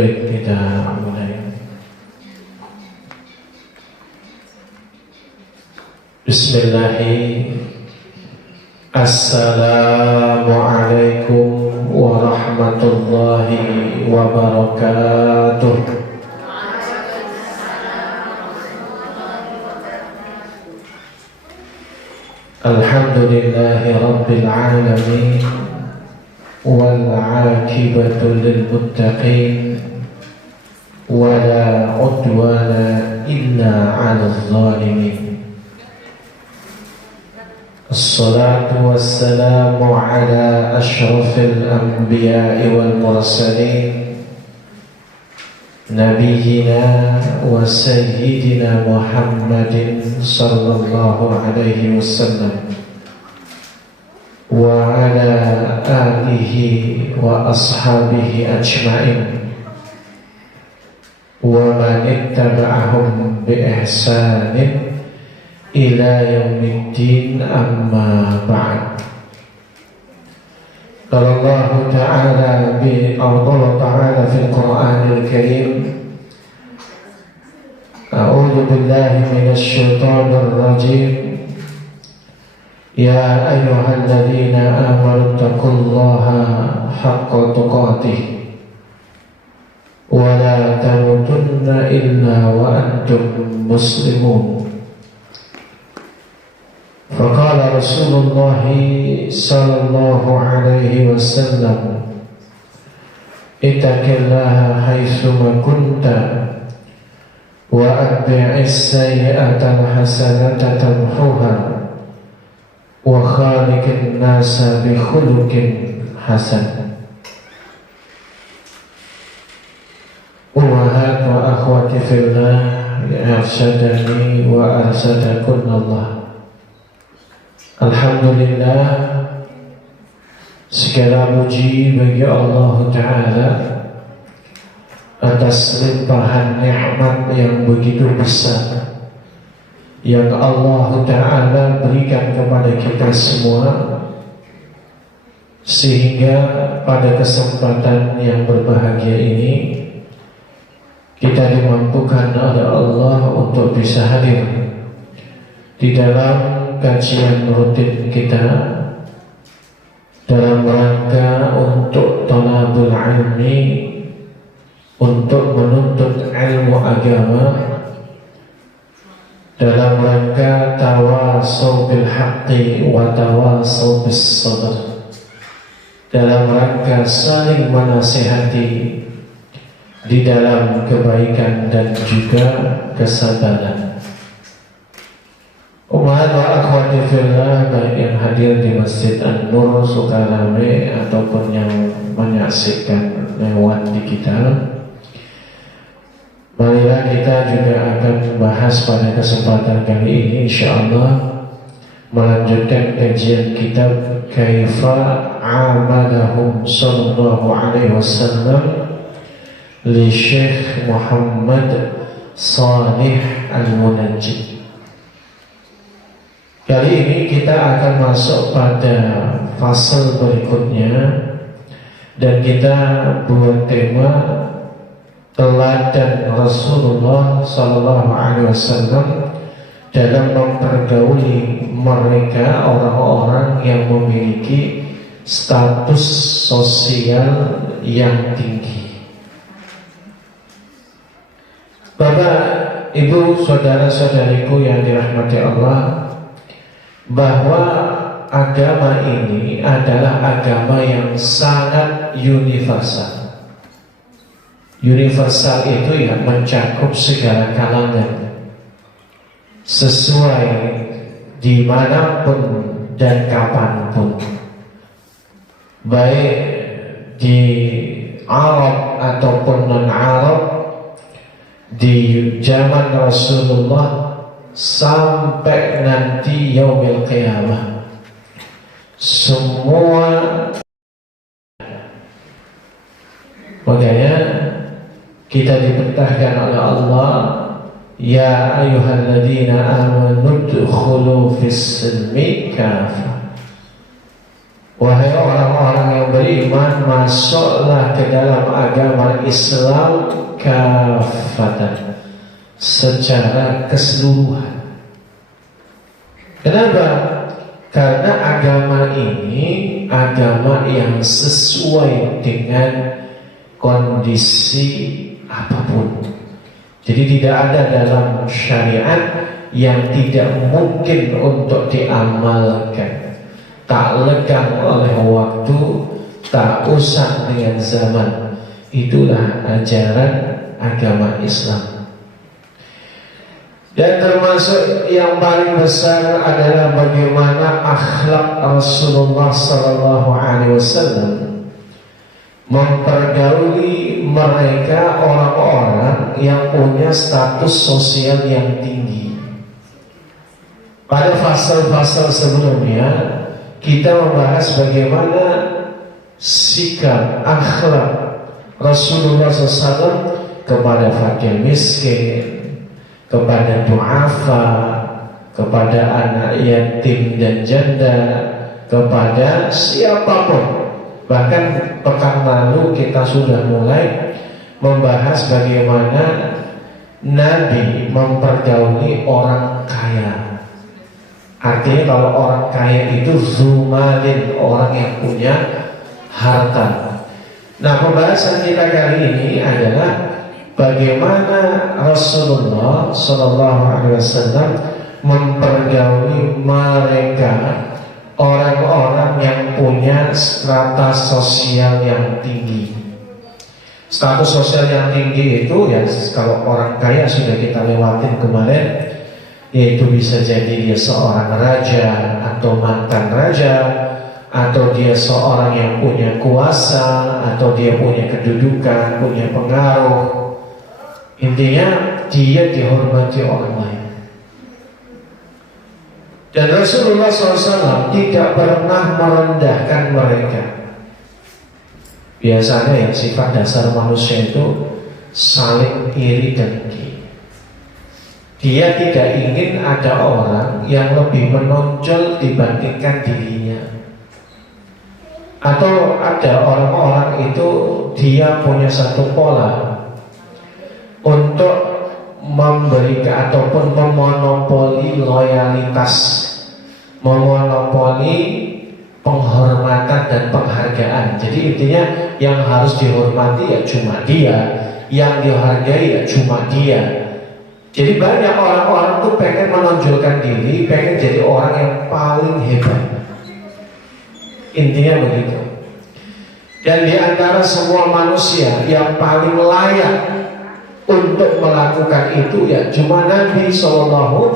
Baik, kita mulai. Bismillahirrahmanirrahim. Assalamualaikum warahmatullahi wabarakatuh. Alhamdulillahi rabbil alamin, wal aqibatu lil muttaqin, wala udwana illa 'alal zalimin. Assalatu wassalamu ala asyrafil anbiya'i wal mursalin, nabiyyina wa sayyidina Muhammadin sallallahu alaihi wasallam wa ala alihi wa ashabihi ajma'in wa man ittaba'ahum bi ihsanin ila yaumiddin, amma ba'd. Qala Allah ta'ala fil Qur'anil Karim, a'udzu billahi minasy syaithanir rajim. Ya ayyuhalladzina amanu taqullaha haqqa tuqatih wa la tamutunna illa wa antum muslimun. Faqala Rasulullah sallallahu alaihi wasallam, ittaqillaha haitsuma kunta wa atbi'is sayyi'ata hasanata tamhuha wa khaliqin nasa bi khuluqin hasan. Ummahat wa akhwati fillah, arsyadani wa arsadakunallah. Alhamdulillah, segala puji bagi Allah Ta'ala atas limpahan nikmat yang begitu besar yang Allah Ta'ala berikan kepada kita semua, sehingga pada kesempatan yang berbahagia ini kita dimampukan oleh Allah untuk bisa hadir di dalam kajian rutin kita dalam rangka untuk thalabul ilmi, untuk menuntut ilmu agama, dalam rangka tawasau bil haqqi wa tawasau bis sabr, dalam rangka saling menasihati di dalam kebaikan dan juga kesabaran. Umat wa akhwati fillah, baik yang hadir di Masjid An-Nur Sukarame ataupun yang menyaksikan lewat digital, marilah kita juga akan membahas pada kesempatan kali ini insyaallah melanjutkan kajian kitab Kaifa Amalahum Sallallahu Alaihi Wasallam li Syekh Muhammad Salih Al-Munajjid. Kali ini kita akan masuk pada fase berikutnya, dan kita buat tema teladan Rasulullah Sallallahu Alaihi Wasallam dalam mempergauli mereka orang-orang yang memiliki status sosial yang tinggi. Bapak, Ibu, saudara-saudariku yang dirahmati Allah, bahwa agama ini adalah agama yang sangat universal. Universal itu ya mencakup segala kalangan, sesuai dimanapun dan kapanpun, baik di Arab ataupun non-Arab, di zaman Rasulullah sampai nanti yaumil qiyamah, semua. Makanya kita diperintahkan oleh Allah, ya ayyuhalladzina amanu udkhulu fis silmi kafah Wahai orang-orang yang beriman, masuklah ke dalam agama Islam kafatan, secara keseluruhan. Kenapa? Karena agama ini agama yang sesuai dengan kondisi apapun. Jadi tidak ada dalam syariat yang tidak mungkin untuk diamalkan, tak lekang oleh waktu, tak usah dengan zaman. Itulah ajaran agama Islam. Dan termasuk yang paling besar adalah bagaimana akhlak Rasulullah SAW mempergauli mereka, orang-orang yang punya status sosial yang tinggi. Pada fase-fase sebelumnya kita membahas bagaimana sikap akhlak Rasulullah SAW kepada fakir miskin, kepada du'afa, kepada anak yatim dan janda, kepada siapapun. Bahkan pekan lalu kita sudah mulai membahas bagaimana Nabi mempergauli orang kaya. Artinya kalau orang kaya itu zumalin, orang yang punya harta. Nah, pembahasan kita kali ini adalah bagaimana Rasulullah SAW mempergauli mereka, orang-orang yang punya strata sosial yang tinggi. Status sosial yang tinggi itu ya, kalau orang kaya sudah kita lewatin kemarin, yaitu bisa jadi dia seorang raja atau mantan raja, atau dia seorang yang punya kuasa, atau dia punya kedudukan, punya pengaruh. Intinya dia dihormati orang lain. Dan Rasulullah SAW tidak pernah merendahkan mereka. Biasanya yang sifat dasar manusia itu saling iri dengki. Dia tidak ingin ada orang yang lebih menonjol dibandingkan dirinya. Atau ada orang-orang itu dia punya satu pola untuk memberikan ataupun memonopoli loyalitas, memonopoli penghormatan dan penghargaan. Jadi intinya yang harus dihormati ya cuma dia, yang dihargai ya cuma dia. Jadi banyak orang-orang tuh pengen menonjolkan diri, pengen jadi orang yang paling hebat. Intinya begitu. Dan di antara semua manusia yang paling layak untuk melakukan itu ya cuma Nabi SAW.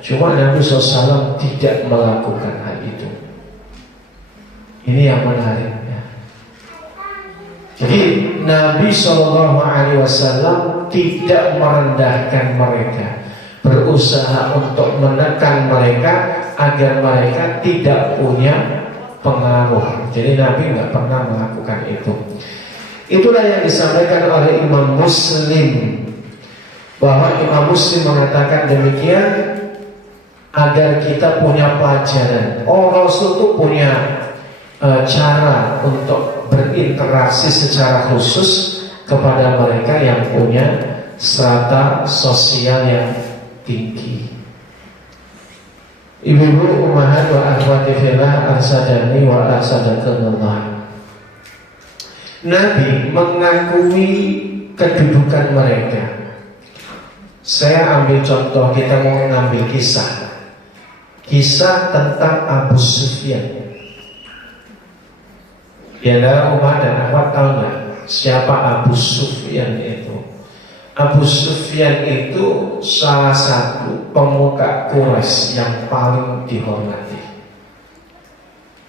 Cuma Nabi SAW tidak melakukan hal itu. Ini yang menarik ya. Jadi Nabi SAW tidak merendahkan mereka, berusaha untuk menekan mereka agar mereka tidak punya pengaruh. Jadi Nabi nggak pernah melakukan itu. Itulah yang disampaikan oleh Imam Muslim, bahwa Imam Muslim mengatakan demikian agar kita punya pelajaran. Oh, Rasul itu punya cara untuk berinteraksi secara khusus kepada mereka yang punya strata sosial yang tinggi. Ibu-ibu ummahat wa akhwati fillah, arsadani wa arsadakallah. Nabi mengakui kedudukan mereka. Saya ambil contoh, kita mau ngambil kisah tentang Abu Sufyan. Ya, dalam umat dan akhwat tahu nggak siapa Abu Sufyan itu? Abu Sufyan itu salah satu pemuka Quraisy yang paling dihormati.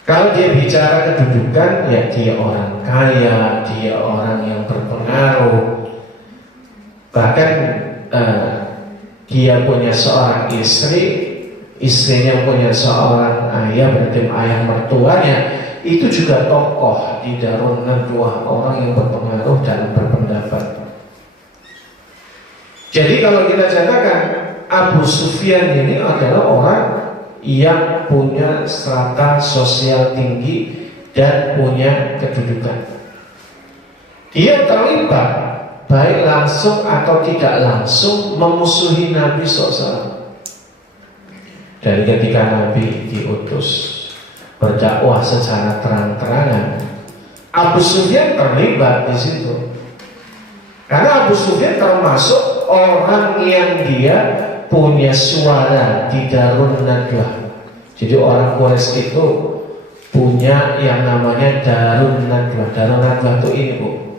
Kalau dia bicara kedudukan, ya dia orang kaya, dia orang yang berpengaruh. Bahkan dia punya seorang istri, istrinya punya seorang ayah, berarti ayah mertuanya itu juga tokoh di Darun Nadwah, orang yang berpengaruh dalam berpendapat. Jadi kalau kita katakan Abu Sufyan ini adalah orang yang punya strata sosial tinggi dan punya kedudukan. Dia terlibat baik langsung atau tidak langsung memusuhi Nabi SAW. Dari ketika Nabi diutus berdakwah secara terang-terangan, Abu Sufyan terlibat di situ. Karena Abu Sufyan termasuk orang yang dia punya suara di Darun Nadwah. Jadi orang Quraisy itu punya yang namanya Darun Nadwah. Darun Nadwah itu ini Bu,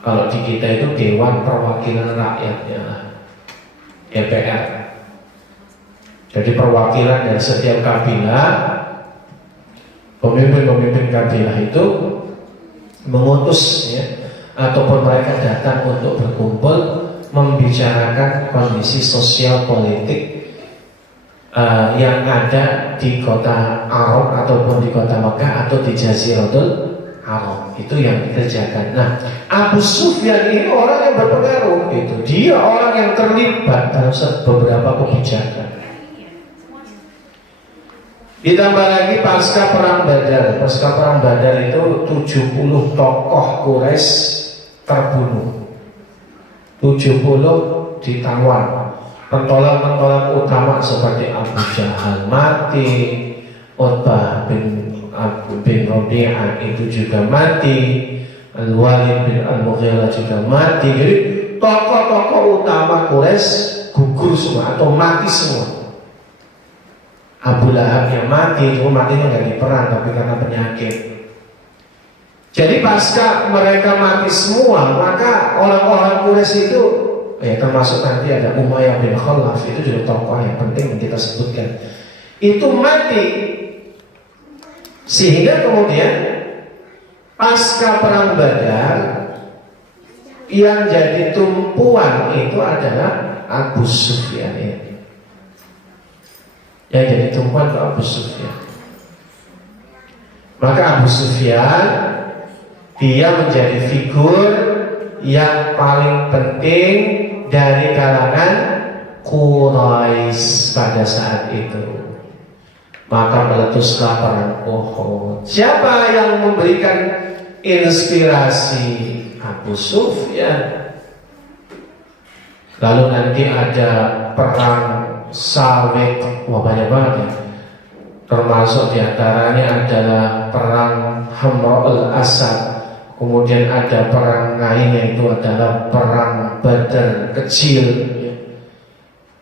kalau di kita itu Dewan Perwakilan Rakyatnya, DPR. Jadi perwakilan dari setiap kabilah, pemimpin-pemimpin kabilah itu mengutus ya, ataupun mereka datang untuk berkumpul membicarakan kondisi sosial politik yang ada di kota Arab ataupun di kota Makkah atau di Jaziratul Arab. Itu yang dikerjakan. Nah, Abu Sufyan ini orang yang berpengaruh gitu. Dia orang yang terlibat dalam beberapa kebijakan. Ditambah lagi pasca perang Badar. Pasca perang Badar itu 70 tokoh Quraisy terbunuh, 70 ditawan. Pentolan-pentolan utama seperti Abu Jahal mati, Utbah bin Rabi'ah itu juga mati, Al-Walid bin Al-Mughirah juga mati. Jadi tokoh-tokoh utama Quraisy gugur semua atau mati semua. Abu Lahab yang mati, cuma matinya nggak di perang tapi karena penyakit. Jadi pasca mereka mati semua, maka orang-orang Quraisy itu termasuk nanti ada Umayyah bin Khalaf, itu juga tokoh yang penting yang kita sebutkan, itu mati. Sehingga kemudian pasca perang Badar yang jadi tumpuan itu adalah Abu Sufyan ini. Yang jadi tumpuan itu Abu Sufyan. Maka Abu Sufyan dia menjadi figur yang paling penting dari kalangan Quraisy pada saat itu. Maka meletuslah perang Uhud. Siapa yang memberikan inspirasi? Abu Sufyan. Lalu nanti ada perang Sawek, wah banyak banget ya. Termasuk diantaranya adalah perang Hamra'ul Asad. Kemudian ada perang lain yaitu adalah perang Badar kecil,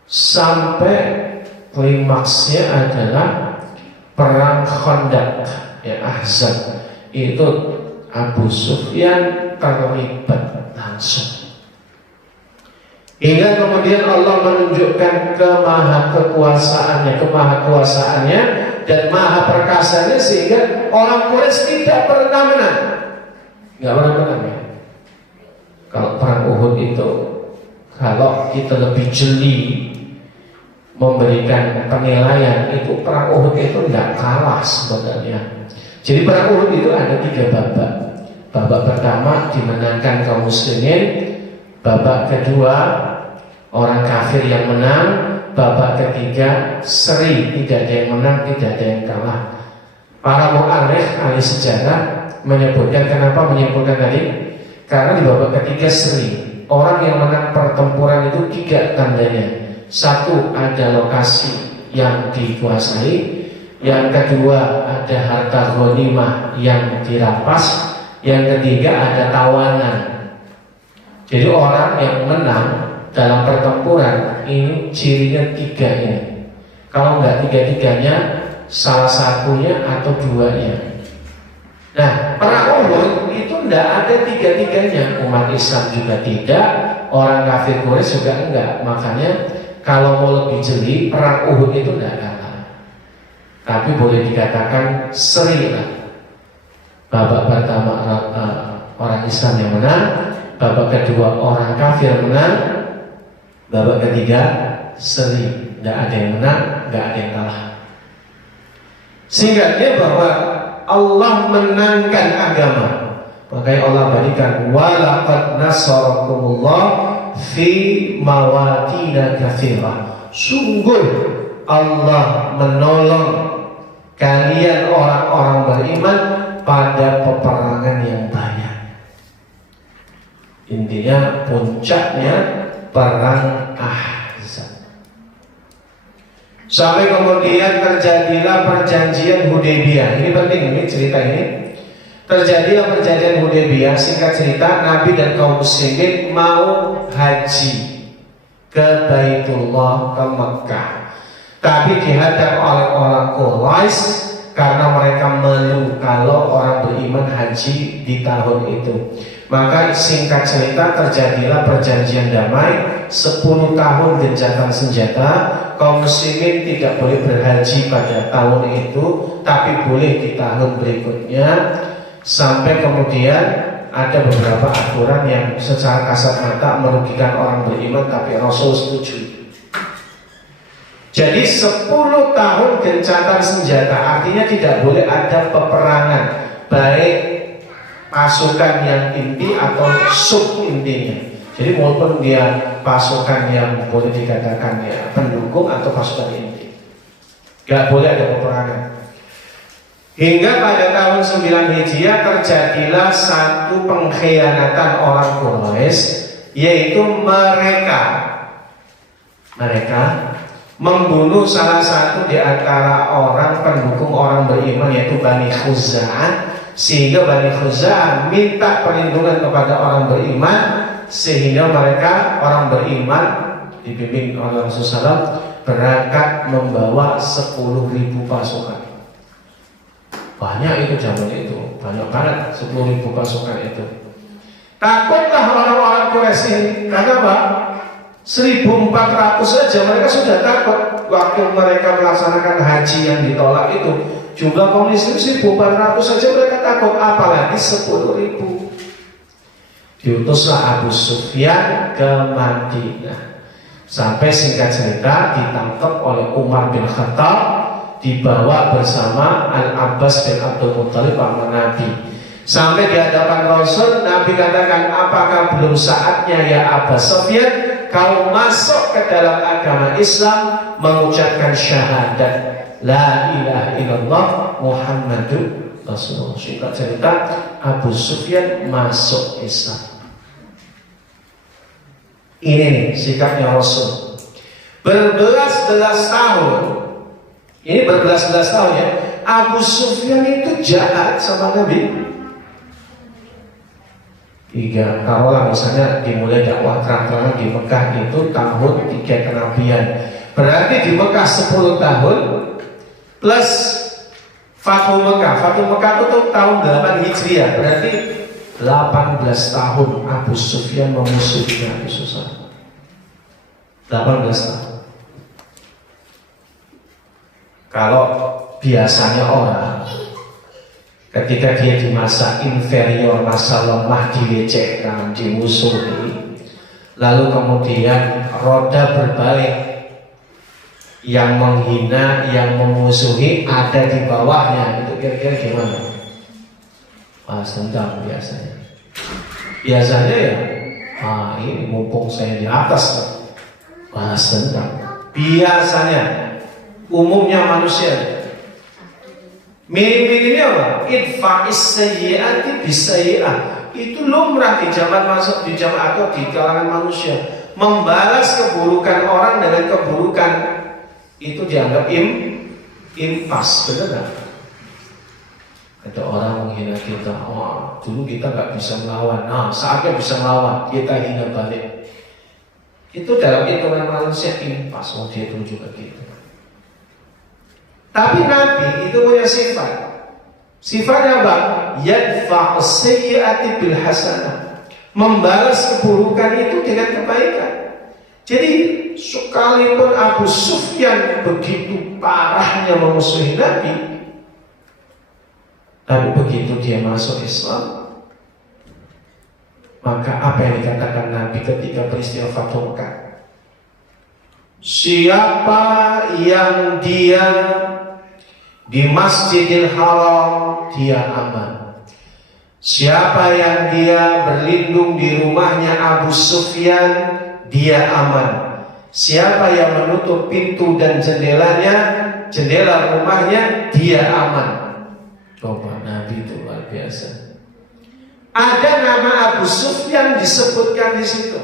sampai klimaksnya adalah perang Khandaq ya, Ahzab. Itu Abu Sufyan terlibat langsung. Hingga kemudian Allah menunjukkan kemahakuasaannya dan maha perkasanya, sehingga orang Quraisy tidak pernah menang. Nggak pernah menang ya. Kalau perang Uhud itu, kalau kita lebih jeli memberikan penilaian, itu perang Uhud itu nggak kalah sebenarnya. Jadi perang Uhud itu ada 3 babak. Babak pertama dimenangkan kaum muslimin, babak kedua orang kafir yang menang, babak ketiga seri, tidak ada yang menang, tidak ada yang kalah. Para mu'arikh ahli sejarah menyebutkan, kenapa menyebutkan tadi? Karena di babak ketiga seri, orang yang menang pertempuran itu 3 tandanya. 1, ada lokasi yang dikuasai. Yang kedua, ada harta ghanimah yang dirampas. Yang ketiga, ada tawanan. Jadi orang yang menang dalam pertempuran ini cirinya 3 ini. Kalau enggak 3-3-nya, salah satunya atau 2-nya. Nah, perang Uhud itu enggak ada 3-3-nya. Umat Islam juga tidak, orang kafir Quraisy juga enggak. Makanya kalau mau lebih jeli, perang Uhud itu enggak kalah. Tapi boleh dikatakan seri lah. Babak pertama orang Islam yang menang, babak kedua orang kafir menang, babak ketiga seri, tidak ada yang menang, tidak ada yang kalah. Singkatnya bahwa Allah menangkan agama. Makanya Allah berikan walaqad nasarakumullah fi mawatina katsirah. Sungguh Allah menolong kalian orang-orang beriman pada peperangan yang banyak. Intinya puncaknya perang Ahzab. Sampai kemudian terjadilah perjanjian Hudaybiyah. Ini penting, ini cerita ini. Terjadilah perjanjian Hudaybiyah. Singkat cerita, Nabi dan kaum muslimin mau haji ke Baitullah, ke Mekah. Tapi dihadang oleh orang Quraisy karena mereka malu kalau orang beriman haji di tahun itu. Maka singkat cerita terjadilah perjanjian damai 10 tahun gencatan senjata. Kaum muslimin tidak boleh berhaji pada tahun itu, tapi boleh di tahun berikutnya. Sampai kemudian ada beberapa aturan yang secara kasat mata merugikan orang beriman, tapi Rasul setuju. Jadi 10 tahun gencatan senjata, artinya tidak boleh ada peperangan, baik pasukan yang inti atau sub intinya. Jadi walaupun dia pasukan yang boleh dikatakan ya pendukung atau pasukan inti, gak boleh ada peperangan. Hingga pada tahun 9 Hijriah terjadilah satu pengkhianatan orang Quraisy, yaitu mereka membunuh salah satu di antara orang pendukung orang beriman, yaitu Bani Khuza'ah. Sehingga Bani Khuza'ah minta perlindungan kepada orang beriman, sehingga mereka orang beriman dibimbing oleh Rasulullah berangkat membawa 10.000 pasukan. Banyak itu zaman itu, banyak banget 10.000 pasukan itu. Takutlah orang-orang Quraisy ini, karena apa? 1.400 saja mereka sudah takut. Waktu mereka melaksanakan haji yang ditolak itu, jumlah kaum muslim 1.400 saja mereka takut, apalagi 10.000. Diutuslah Abu Sufyan ke Madinah. Sampai singkat cerita ditangkap oleh Umar bin Khattab, dibawa bersama Al-Abbas bin Abdul Muttalib sama Nabi. Sampai di hadapan Rasul, Nabi katakan, apakah belum saatnya ya Abu Sufyan kau masuk ke dalam agama Islam, mengucapkan syahadat la ilaha illallah Muhammadur Rasulullah. Singkat cerita, Abu Sufyan masuk Islam. Ini nih sikapnya Rasul. Berbelas-belas tahun, ini berbelas-belas tahun ya, Abu Sufyan itu jahat sama Nabi. Taruhlah misalnya dimulai dakwah terang-terangan di Mekah itu tahun 3 kenabian. Berarti di Mekah 10 tahun plus Fathu Mekah. Fathu Mekah itu tahun 8 Hijriah. Berarti 18 tahun Abu Sufyan memusuhi Nabi SAW. 18 tahun. Kalau biasanya orang ketika dia di masa inferior, masa lemah, dilecehkan, dimusuhi, lalu kemudian roda berbalik, yang menghina, yang memusuhi ada di bawahnya, itu kira-kira gimana? Dendam biasanya. Biasanya ya, ini mumpung saya di atas, dendam. Biasanya, umumnya manusia. Mirip-miripnya apa? Idfa'is sayyi'ati bisayyi'ah. Itu lumrah di zaman masuk di zaman atau di kalangan manusia. Membalas keburukan orang dengan keburukan itu dianggap impas, benar nggak? Ada orang menghina kita, dulu kita nggak bisa melawan, saatnya bisa melawan, kita hina balik. Itu dalam hitungan manusia impas, dia itu juga gitu. Tapi Nabi itu punya sifat. Sifatnya apa? Yadfa'us sayyi'ati bil hasanah. Membalas keburukan itu dengan kebaikan. Jadi sekalipun Abu Sufyan begitu parahnya memusuhi Nabi, tapi begitu dia masuk Islam, maka apa yang dikatakan Nabi ketika peristiwa Fathu Mekah? Siapa yang dia di Masjidil Haram, dia aman. Siapa yang dia berlindung di rumahnya Abu Sufyan, dia aman. Siapa yang menutup pintu dan jendelanya, jendela rumahnya, dia aman. Coba, Nabi itu luar biasa. Ada nama Abu Sufyan disebutkan di situ.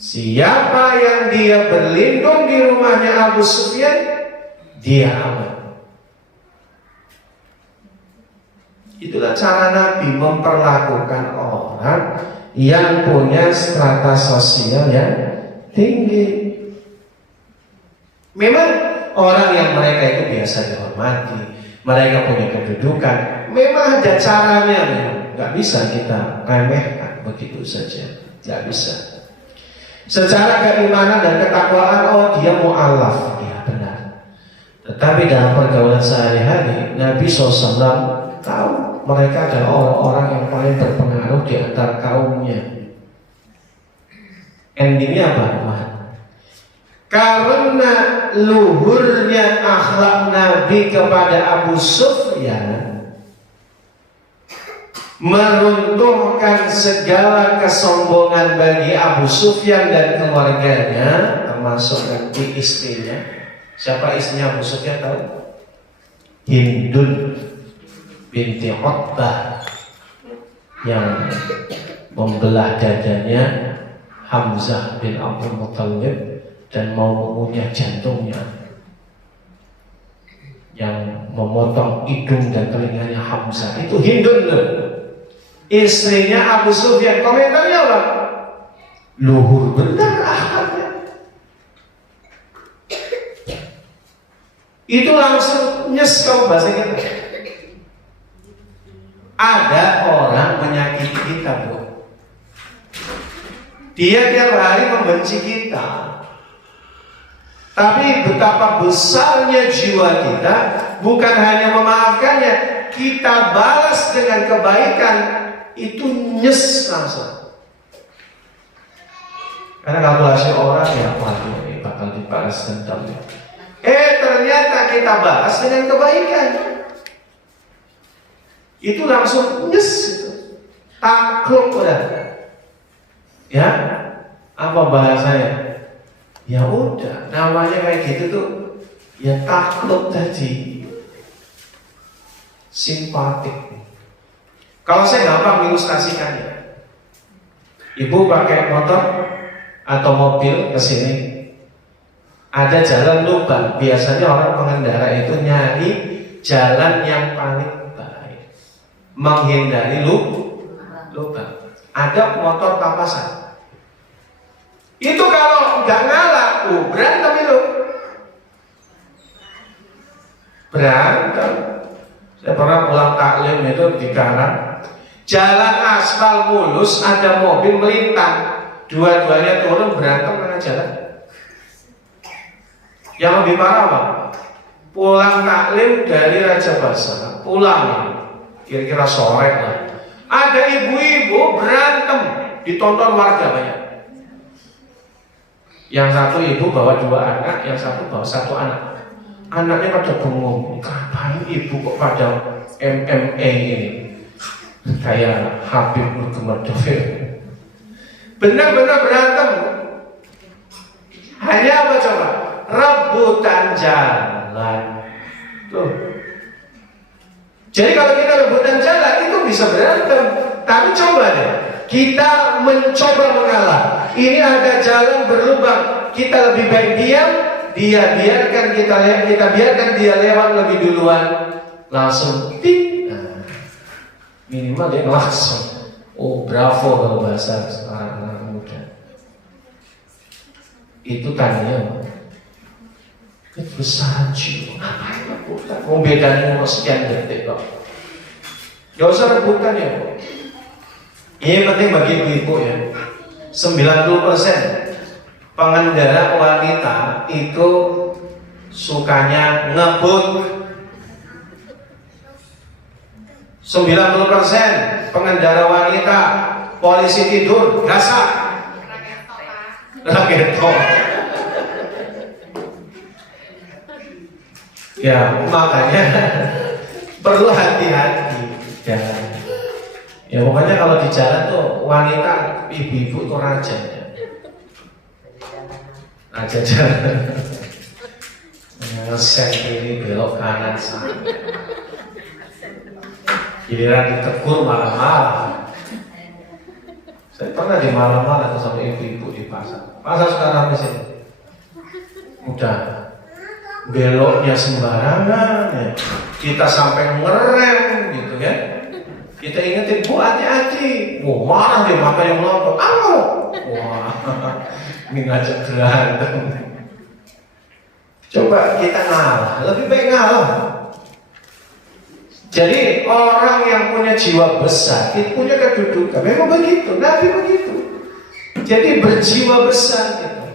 Siapa yang dia berlindung di rumahnya Abu Sufyan, dia aman. Itulah cara Nabi memperlakukan orang yang punya strata sosial yang tinggi. Memang orang yang mereka itu biasa dihormati, mereka punya kedudukan. Memang ada caranya, nggak bisa kita remehkan begitu saja, nggak bisa. Secara keimanan dan ketakwaan, oh dia mu'alaf, ya benar. Tetapi dalam pergaulan sehari-hari, Nabi SAW tahu mereka adalah orang-orang yang paling berpengaruh di antara kaumnya. Endingnya apa? Karena luhurnya akhlak Nabi kepada Abu Sufyan meruntuhkan segala kesombongan bagi Abu Sufyan dan keluarganya, termasuk nanti istrinya. Siapa istrinya Abu Sufyan tahu? Hindun binti Utbah yang membelah dadanya Hamzah bin Abdul Muttalib dan mau mengunyah jantungnya, yang memotong hidung dan telinganya Hamzah. Itu Hindun loh, istrinya Abu Sufyan. Komentarnya apa? Luhur benar akhlaknya. Itu langsung nyes kalau bahasa kita. Ada orang menyakiti kita, Bu. Dia tiap hari membenci kita. Tapi betapa besarnya jiwa kita, bukan hanya memaafkannya, kita balas dengan kebaikan, itu nyes langsung. Karena kalkulasi orang ya, waduh ini bakal dibalas dendam. Ternyata kita balas dengan kebaikan. Itu langsung nyes itu. Takluk udah. Ya, apa bahasanya? Ya udah, namanya kayak gitu tuh, ya takluk tadi. Simpatik. Kalau saya gampang ilustrasikannya, ibu pakai motor atau mobil ke sini, ada jalan lubang. Biasanya orang pengendara itu nyari jalan yang paling baik, menghindari lubang. Ada motor papasan. Itu kalau nggak ngalah, berantem itu. Berantem. Saya pernah pulang taklim itu di Karang, jalan aspal mulus, ada mobil melintang, dua-duanya turun berantem karena jalan. Yang lebih parah apa? Pulang taklim dari Raja Basa, pulang kira-kira sore lah. Ada ibu-ibu berantem, ditonton warga banyak. Yang satu ibu bawa 2 anak, yang satu bawa 1 anak. Anaknya pada bengong, ngapain ibu kok pada MMA ini? Kayak Habib Nurmagomedov. Benar-benar berantem. Hanya apa coba? Rebutan jalan. Tuh. Jadi kalau kita rebutan jalan itu bisa berantem. Tapi coba deh, kita mencoba mengalah. Ini ada jalan berlubang, kita lebih baik diam, dia biarkan kita biarkan dia lewat lebih duluan, langsung tik. Nah, minimal dia langsung. Oh bravo kalau bahasa anak muda. Itu tadinya kebesaran jiwa. Ngapain rebutan? Bedanya mau sekian detik kok. Gak usah rebutan ya. Ini penting bagi ibu-ibu ya. 90% pengendara wanita itu sukanya ngebut. 90% pengendara wanita polisi tidur gasak. Raketo. Ya makanya perlu hati-hati. Ya pokoknya kalau di jalan tuh wanita, ibu-ibu tuh raja. Nah, jajanan ngesek ini belok kanan sana. Giliran ditegur malah-malah. Saya pernah di malam-malam sama ibu-ibu di pasar. Pasar sekarang di sini. Udah beloknya sembarangan ya. Kita sampai ngerem gitu kan. Kita ingetin, Bu hati-hati. Wah marah dia mata yang melotot. Wah ini ngajak berantem. Coba kita ngalah, lebih baik ngalah. Jadi orang yang punya jiwa besar itu punya kedudukan. Memang begitu, Nabi begitu. Jadi berjiwa besar gitu.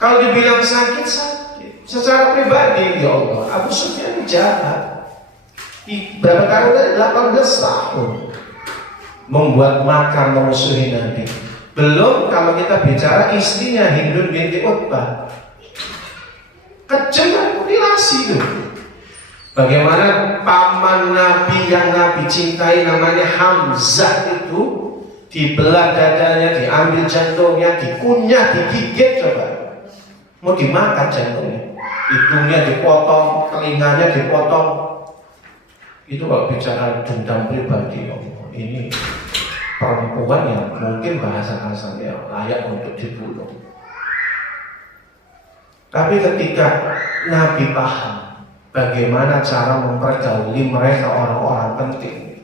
Kalau dibilang sakit, sakit. Secara pribadi, ya Allah, Abu Sufyan jahat. Berapa tahun tadi? 18 tahun membuat makar memusuhi Nabi. Belum kalau kita bicara istrinya Hindun binti Utbah. Kejam mutilasi itu. Bagaimana paman Nabi yang Nabi cintai namanya Hamzah itu dibelah dadanya, diambil jantungnya, dikunyah, digigit coba. Mau dimakan jantungnya. Hidungnya dipotong, telinganya dipotong. Itu kalau bicara dendam pribadi, ini perempuan yang mungkin bahasa kasarnya layak untuk dibunuh. Tapi ketika Nabi paham bagaimana cara mempergauli mereka orang-orang penting,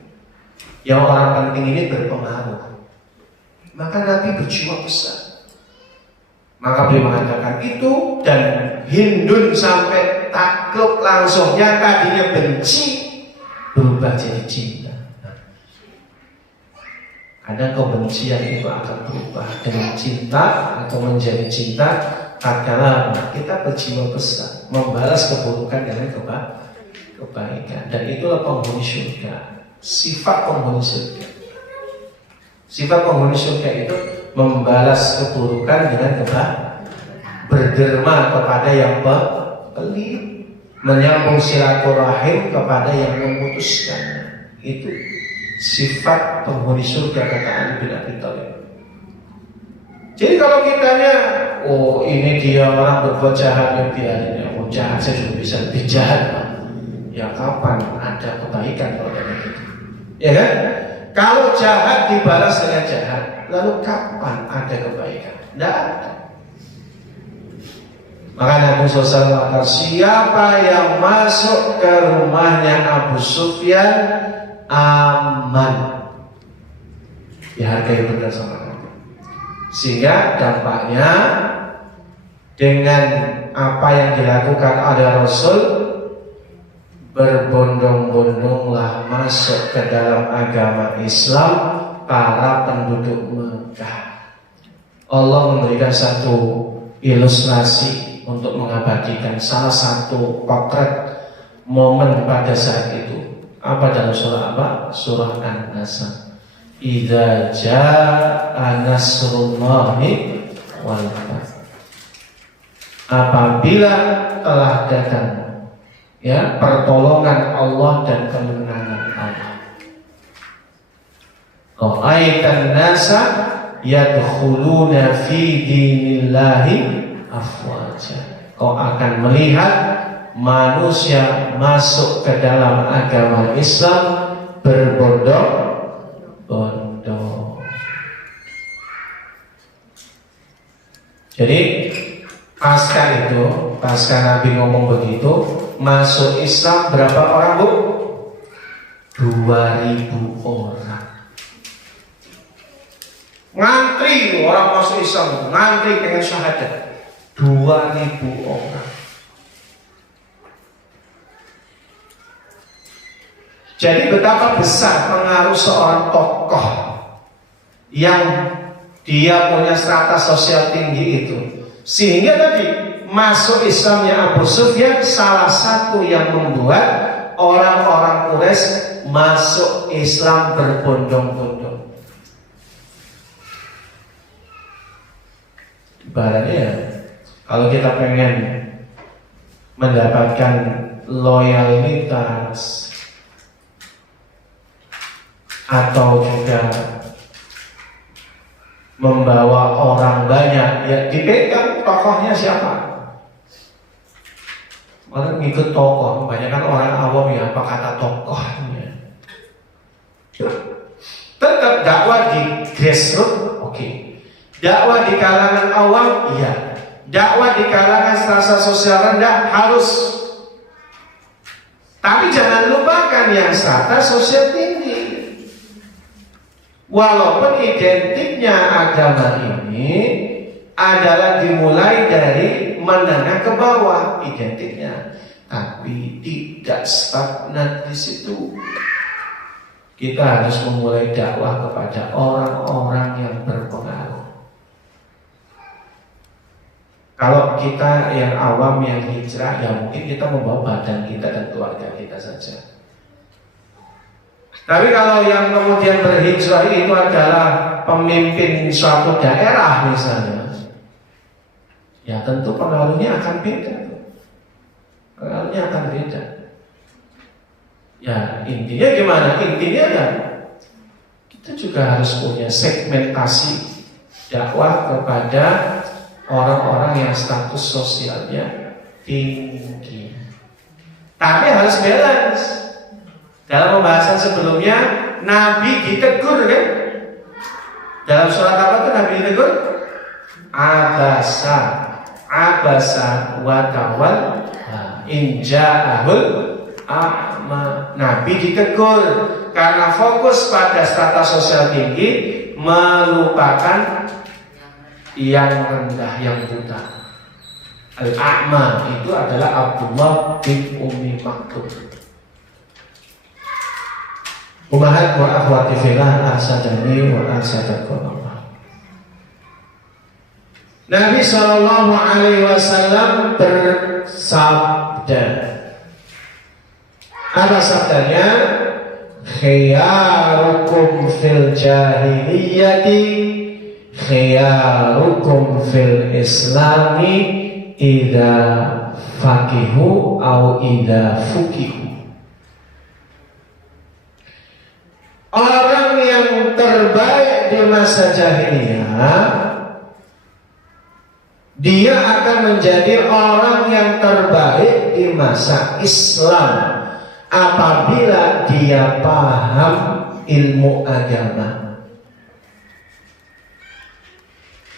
yang orang penting ini berpengaruh, maka Nabi berjiwa besar. Maka beliau mengatakan itu, dan Hindun sampai takut langsung, yang tadinya benci berubah jadi cinta. Kadang kebencian itu akan berubah dengan cinta atau menjadi cinta tatkala kita berjiwa besar membalas keburukan dengan kebaikan, dan itulah penghuni surga. Sifat penghuni surga. Sifat penghuni surga itu membalas keburukan dengan berderma kepada yang pelit, menyambung silaturahim kepada yang memutuskan. Itu sifat penghuni surga kata Ali bin Abi Thalib. Jadi kalau kitanya, oh ini dia orang berbuat jahat, yang biarin, oh jahat saya juga bisa lebih jahat. Ya kapan ada kebaikan kalau ada gitu? Ya kan? Kalau jahat dibalas dengan jahat, lalu kapan ada kebaikan? Tidak ada. Maka Nabi SAW mengatakan, siapa yang masuk ke rumahnya Abu Sufyan aman, dihargai benar sama Nabi. Sehingga dampaknya dengan apa yang dilakukan oleh Rasul, berbondong-bondonglah masuk ke dalam agama Islam para penduduk Mekah. Allah memberikan satu ilustrasi untuk mengabadikan salah satu potret momen pada saat itu. Apa dalam surah apa? Surah An-Nasr. Idza jaa nasrullahi wal fath. Apabila telah datang ya pertolongan Allah dan kemenangan Allah. Ra'aitan nasa yadkhuluna fi dinillahi afwaja. Kau akan melihat manusia masuk ke dalam agama Islam berbondong-bondong. Jadi pasca Nabi ngomong begitu, masuk Islam berapa orang, Bu? 2.000 orang. Ngantri orang masuk Islam, ngantri dengan syahadat. 2.000 orang. Jadi betapa besar pengaruh seorang tokoh yang dia punya strata sosial tinggi itu, sehingga tadi masuk Islamnya Abu Sufyan salah satu yang membuat orang-orang Quraisy masuk Islam berbondong-bondong. Ibaratnya ya, kalau kita pengen mendapatkan loyalitas atau juga membawa orang banyak, ya dipegang tokohnya siapa. Orang ngikut tokoh, kebanyakan orang awam ya apa kata tokohnya. Tetap dakwah di grassroots, oke. Dakwah di kalangan awam, iya. Dakwah di kalangan strata sosial rendah harus. Tapi jangan lupakan yang strata sosial tinggi. Walaupun identiknya agama ini adalah dimulai dari menengah ke bawah identiknya, tapi tidak stagnan di situ. Kita harus memulai dakwah kepada orang-orang yang berpengaruh. Kalau kita yang awam, yang hijrah, ya mungkin kita membawa badan kita dan keluarga kita saja. Tapi kalau yang kemudian berhijrah itu adalah pemimpin suatu daerah misalnya, ya tentu pengaruhnya akan beda. Pengaruhnya akan beda. Ya intinya gimana? Intinya ya kita juga harus punya segmentasi dakwah kepada orang-orang yang status sosialnya tinggi. Tapi harus balance. Dalam pembahasan sebelumnya Nabi ditegur kan? Dalam surat apa tuh Nabi ditegur? Abasa wa tawalla in ja'ahul a'ma. Nabi ditegur karena fokus pada strata sosial tinggi, melupakan yang rendah, yang buta. Al-a'ma itu adalah Abdullah bin Ummi Maktum. Ummahat wa akhwati fillah, arsadani wa arsadakum Allah. Nabi sallallahu alaihi wasallam bersabda. Apa sabdanya? Khiyarukum fil jahiliyati khiyarukum fil islami idza faqihu au idza fuqihu. Orang yang terbaik di masa jahiliyah, dia akan menjadi orang yang terbaik di masa Islam apabila dia paham ilmu agama.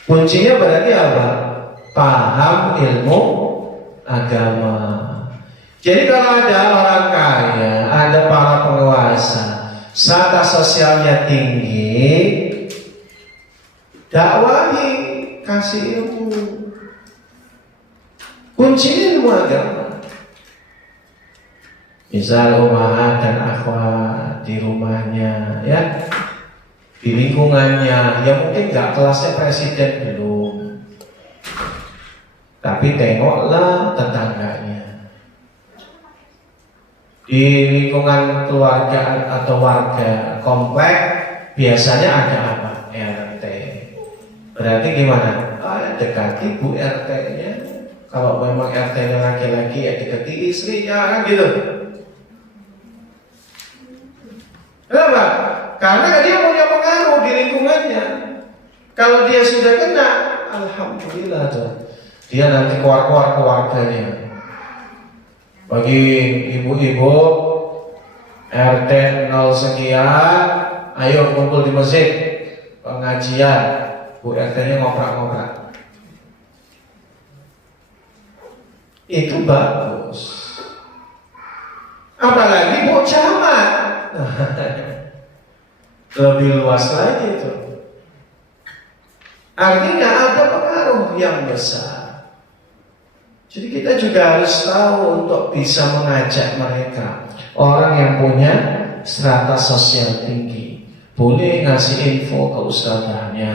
Kuncinya berarti apa? Paham ilmu agama. Jadi kalau ada orang kaya, ada para penguasa, strata sosialnya tinggi, dakwahi, kasih ilmu. Kunci ilmu agama. Misal umahat dan akhwat di rumahnya, ya, di lingkungannya, ya mungkin nggak kelasnya presiden belum, tapi tengoklah tetangganya. Di lingkungan keluarga atau warga komplek biasanya ada apa? RT. Berarti gimana? Dekati Bu RT-nya. Kalau memang RT-nya laki-laki ya dekati istrinya, kan gitu. Kenapa? Karena dia punya pengaruh di lingkungannya. Kalau dia sudah kena, alhamdulillah tuh. Dia nanti keluar-keluar keluarganya. Bagi ibu-ibu RT 0 sekian, ayo kumpul di masjid pengajian. Bu RT-nya ngoprak-ngoprak. Itu bagus. Apalagi bu camat, lebih luas lagi itu. Artinya ada pengaruh yang besar. Jadi kita juga harus tahu untuk bisa mengajak mereka, orang yang punya strata sosial tinggi, boleh ngasih info ke ustadzahnya.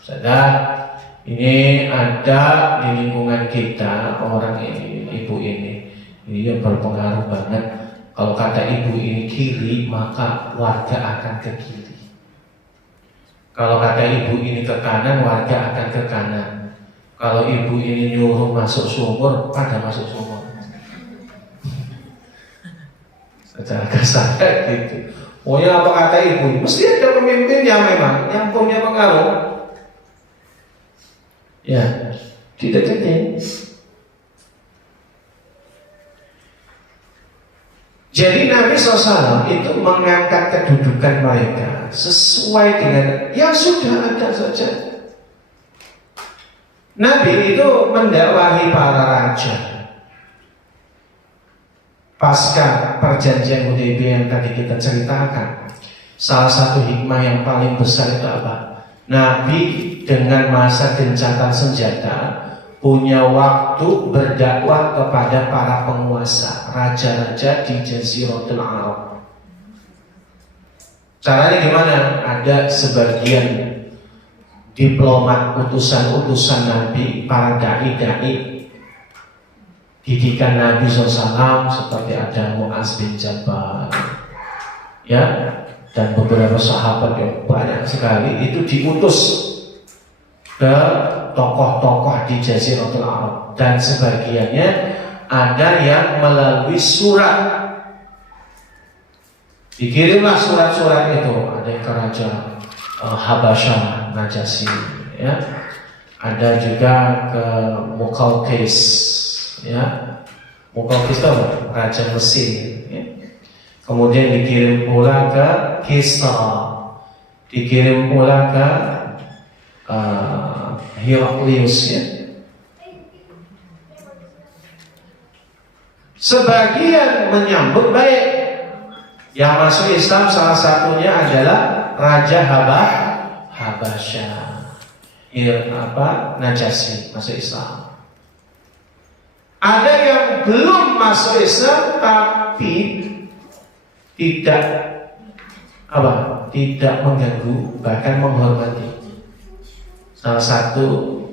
Ustadzah, ini ada di lingkungan kita orang ini, ibu ini yang berpengaruh banget. Kalau kata ibu ini kiri, maka warga akan ke kiri. Kalau kata ibu ini ke kanan, warga akan ke kanan. Kalau ibu ini nyuruh masuk sumur, pada masuk sumur. Secara kasar gitu. Pokoknya apa kata ibu, mesti ada pemimpin yang memang yang punya pengaruh. Ya, dideketin. Jadi Nabi SAW itu mengangkat kedudukan mereka sesuai dengan yang sudah ada saja. Nabi itu mendakwahi para raja. Pasca perjanjian Hudaybiyah yang tadi kita ceritakan, salah satu hikmah yang paling besar itu apa? Nabi dengan masa gencatan senjata punya waktu berdakwah kepada para penguasa, raja-raja di Jaziratul Arab. Caranya gimana? Ada sebagian diplomat, utusan-utusan Nabi, para dai-dai didikan Nabi SAW, seperti ada Mu'az bin Jabal, ya, dan beberapa sahabat yang banyak sekali itu diutus ke tokoh-tokoh di Jaziratul Arab, dan sebagiannya ada yang melalui surat. Dikirimlah surat-surat itu, ada yang ke Raja Habasyah Najasyi, ya, ada juga ke Muqawqis, ya, Muqawqis itu Raja Mesir, ya. Kemudian dikirim pula ke Kisra, dikirim pula ke Heraklius, ya. Sebagian menyambut baik. Yang masuk Islam salah satunya adalah Raja Habasyah, Najasyi, masuk Islam. Ada yang belum masuk Islam tapi tidak mengganggu, bahkan menghormati. Salah satu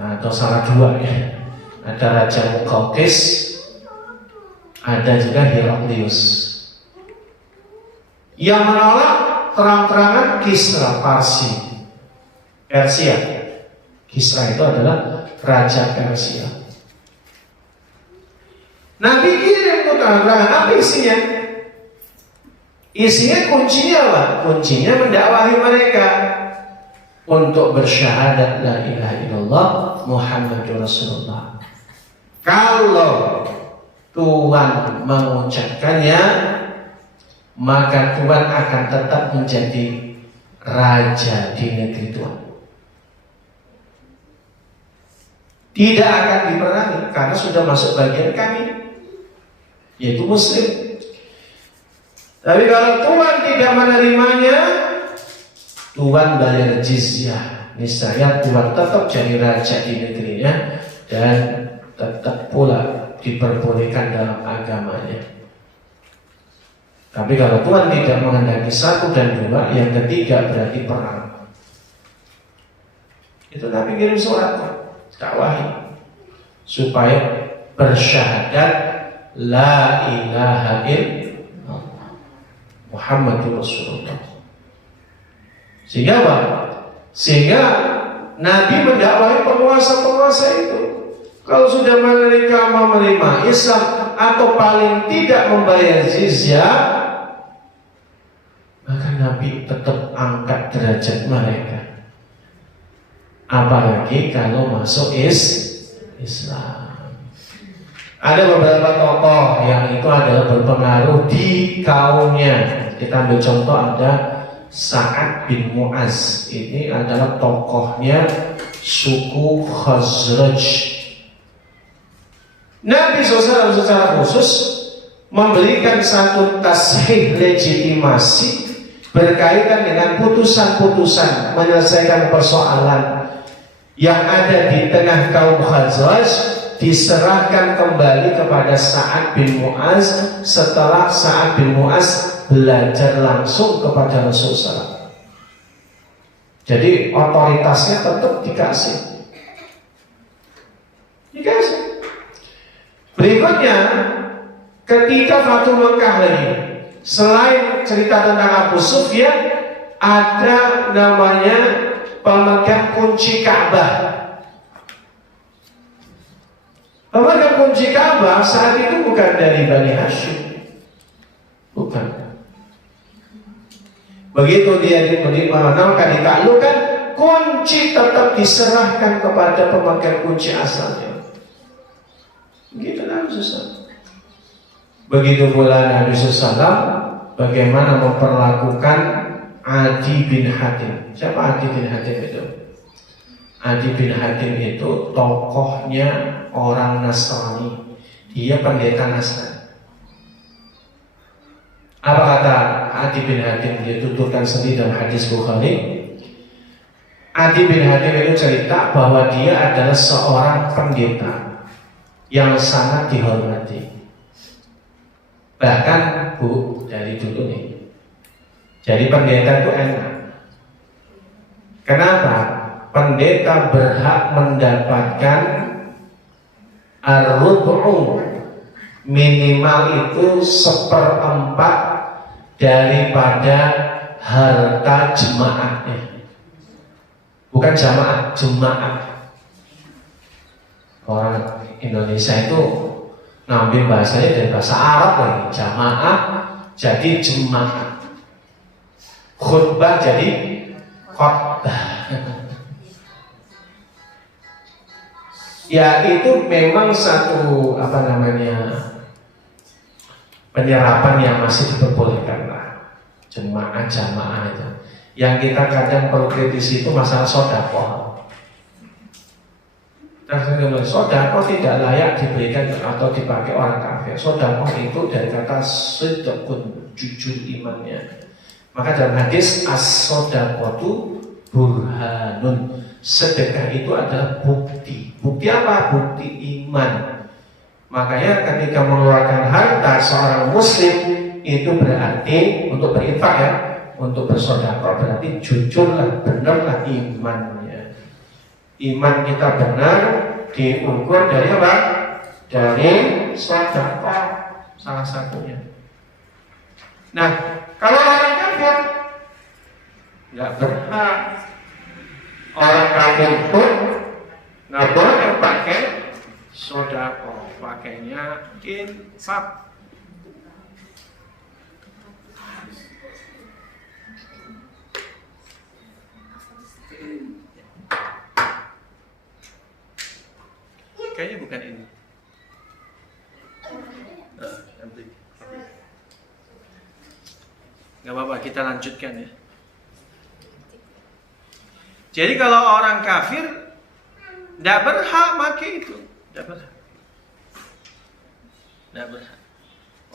atau salah dua, ya, ada Raja Muqawqis, ada juga Heraklius. Yang menolak terang-terangan Kisra Persia. Kisra itu adalah Raja Persia. Nabi kirim terang-terangan, apa isinya? Isinya kuncinya apa? Kuncinya mendakwahi mereka untuk bersyahadat la ilaha illallah Muhammadur Rasulullah. Kalau Tuhan mengucapkannya, maka Tuhan akan tetap menjadi raja di negeri Tuhan. Tidak akan diperangi karena sudah masuk bagian kami, yaitu Muslim. Tapi kalau Tuhan tidak menerimanya, Tuhan bayar jizyah. Niscaya Tuhan tetap jadi raja di negerinya dan tetap pula diperbolehkan dalam agamanya. Tapi kalau Tuhan tidak menghendaki satu dan dua, yang ketiga berarti perang. Itu Nabi kirim surat dakwahi supaya bersyahadat la ilaha illallah Muhammadur Rasulullah. Sehingga apa? Sehingga Nabi mendakwahi penguasa-penguasa itu. Kalau sudah mereka mau menerima Islam atau paling tidak membayar jizyah, maka Nabi tetap angkat derajat mereka. Apalagi kalau masuk Islam. Ada beberapa tokoh yang itu adalah berpengaruh di kaumnya. Kita ambil contoh, ada Sa'ad bin Mu'az. Ini adalah tokohnya suku Khazraj. Nabi SAW secara khusus memberikan satu tashih legitimasi berkaitan dengan putusan-putusan menyelesaikan persoalan yang ada di tengah kaum Khazraj, diserahkan kembali kepada Sa'ad bin Mu'az setelah Sa'ad bin Mu'az belajar langsung kepada Rasulullah. Jadi otoritasnya tetap dikasih. Berikutnya, ketika Fatu Mekah lagi, selain cerita tentang Abu Sufyan, ada namanya pemegang kunci Ka'bah. Pemegang kunci Ka'bah saat itu bukan dari Bani Hashim, bukan. Begitu dia diterima, maka ditaklukkan, kunci tetap diserahkan kepada pemegang kunci asalnya. Begitu Nabi SAW. Begitu pula Nabi SAW bagaimana memperlakukan Adi bin Hatim. Siapa Adi bin Hatim itu? Adi bin Hatim itu tokohnya orang Nasrani. Dia pendeta Nasrani. Apa kata Adi bin Hatim? Dia tuturkan sendiri dalam hadis Bukhari. Adi bin Hatim itu cerita bahwa dia adalah seorang pendeta yang sangat dihormati. Bahkan dari dulu nih. Jadi pendeta itu enak. Kenapa? Pendeta berhak mendapatkan ar-rubu', minimal itu 1/4 daripada harta jemaatnya. Bukan jamaah, jemaat. Orang Indonesia itu ngambil bahasanya dari bahasa Arab lagi. Jamaah jadi jemaat, khutbah jadi khotbah. Ya itu memang satu penyerapan yang masih diperbolehkan lah. Jemaah itu. Yang kita kadang perlu kritisi itu masalah sedekah. Sedekah tidak layak diberikan atau dipakai orang kafir. Sedekah itu dari kata sidqun, jujur imannya. Maka dalam hadis as-shadaqatu burhanun, sedekah itu adalah bukti. Bukti apa? Bukti iman. Makanya ketika mengeluarkan harta seorang muslim itu berarti untuk berinfak ya, untuk bersedekah berarti jujurlah, benarlah imannya. Iman kita benar diukur dari apa? Dari sedekah salah satunya. Nah, kalau orang kafir nggak berhak, orang kafir pun nggak boleh pakai sedekah, pakainya infak. Kayaknya bukan ini. Gak apa-apa, kita lanjutkan ya. Jadi kalau orang kafir tidak berhak pakai itu, tidak berhak. Tidak berhak.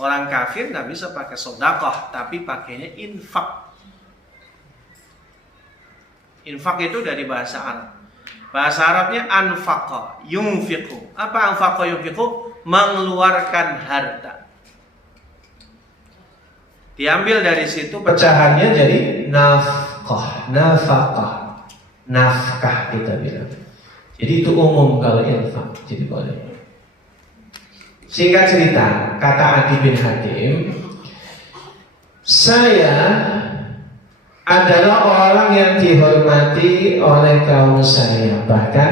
Orang kafir tidak bisa pakai sedekah, tapi pakainya infak. Infak itu dari bahasa Arab. Bahasa Arabnya anfaqa, yunfiqu. Apa anfaqa yunfiqu? Mengeluarkan harta. Diambil dari situ pecahannya jadi nafkah, nafkah, nafkah kita bilang. Jadi itu umum kalau infak, jadi boleh. Singkat cerita, kata Adi bin Hatim, saya adalah orang yang dihormati oleh kaum saya. Bahkan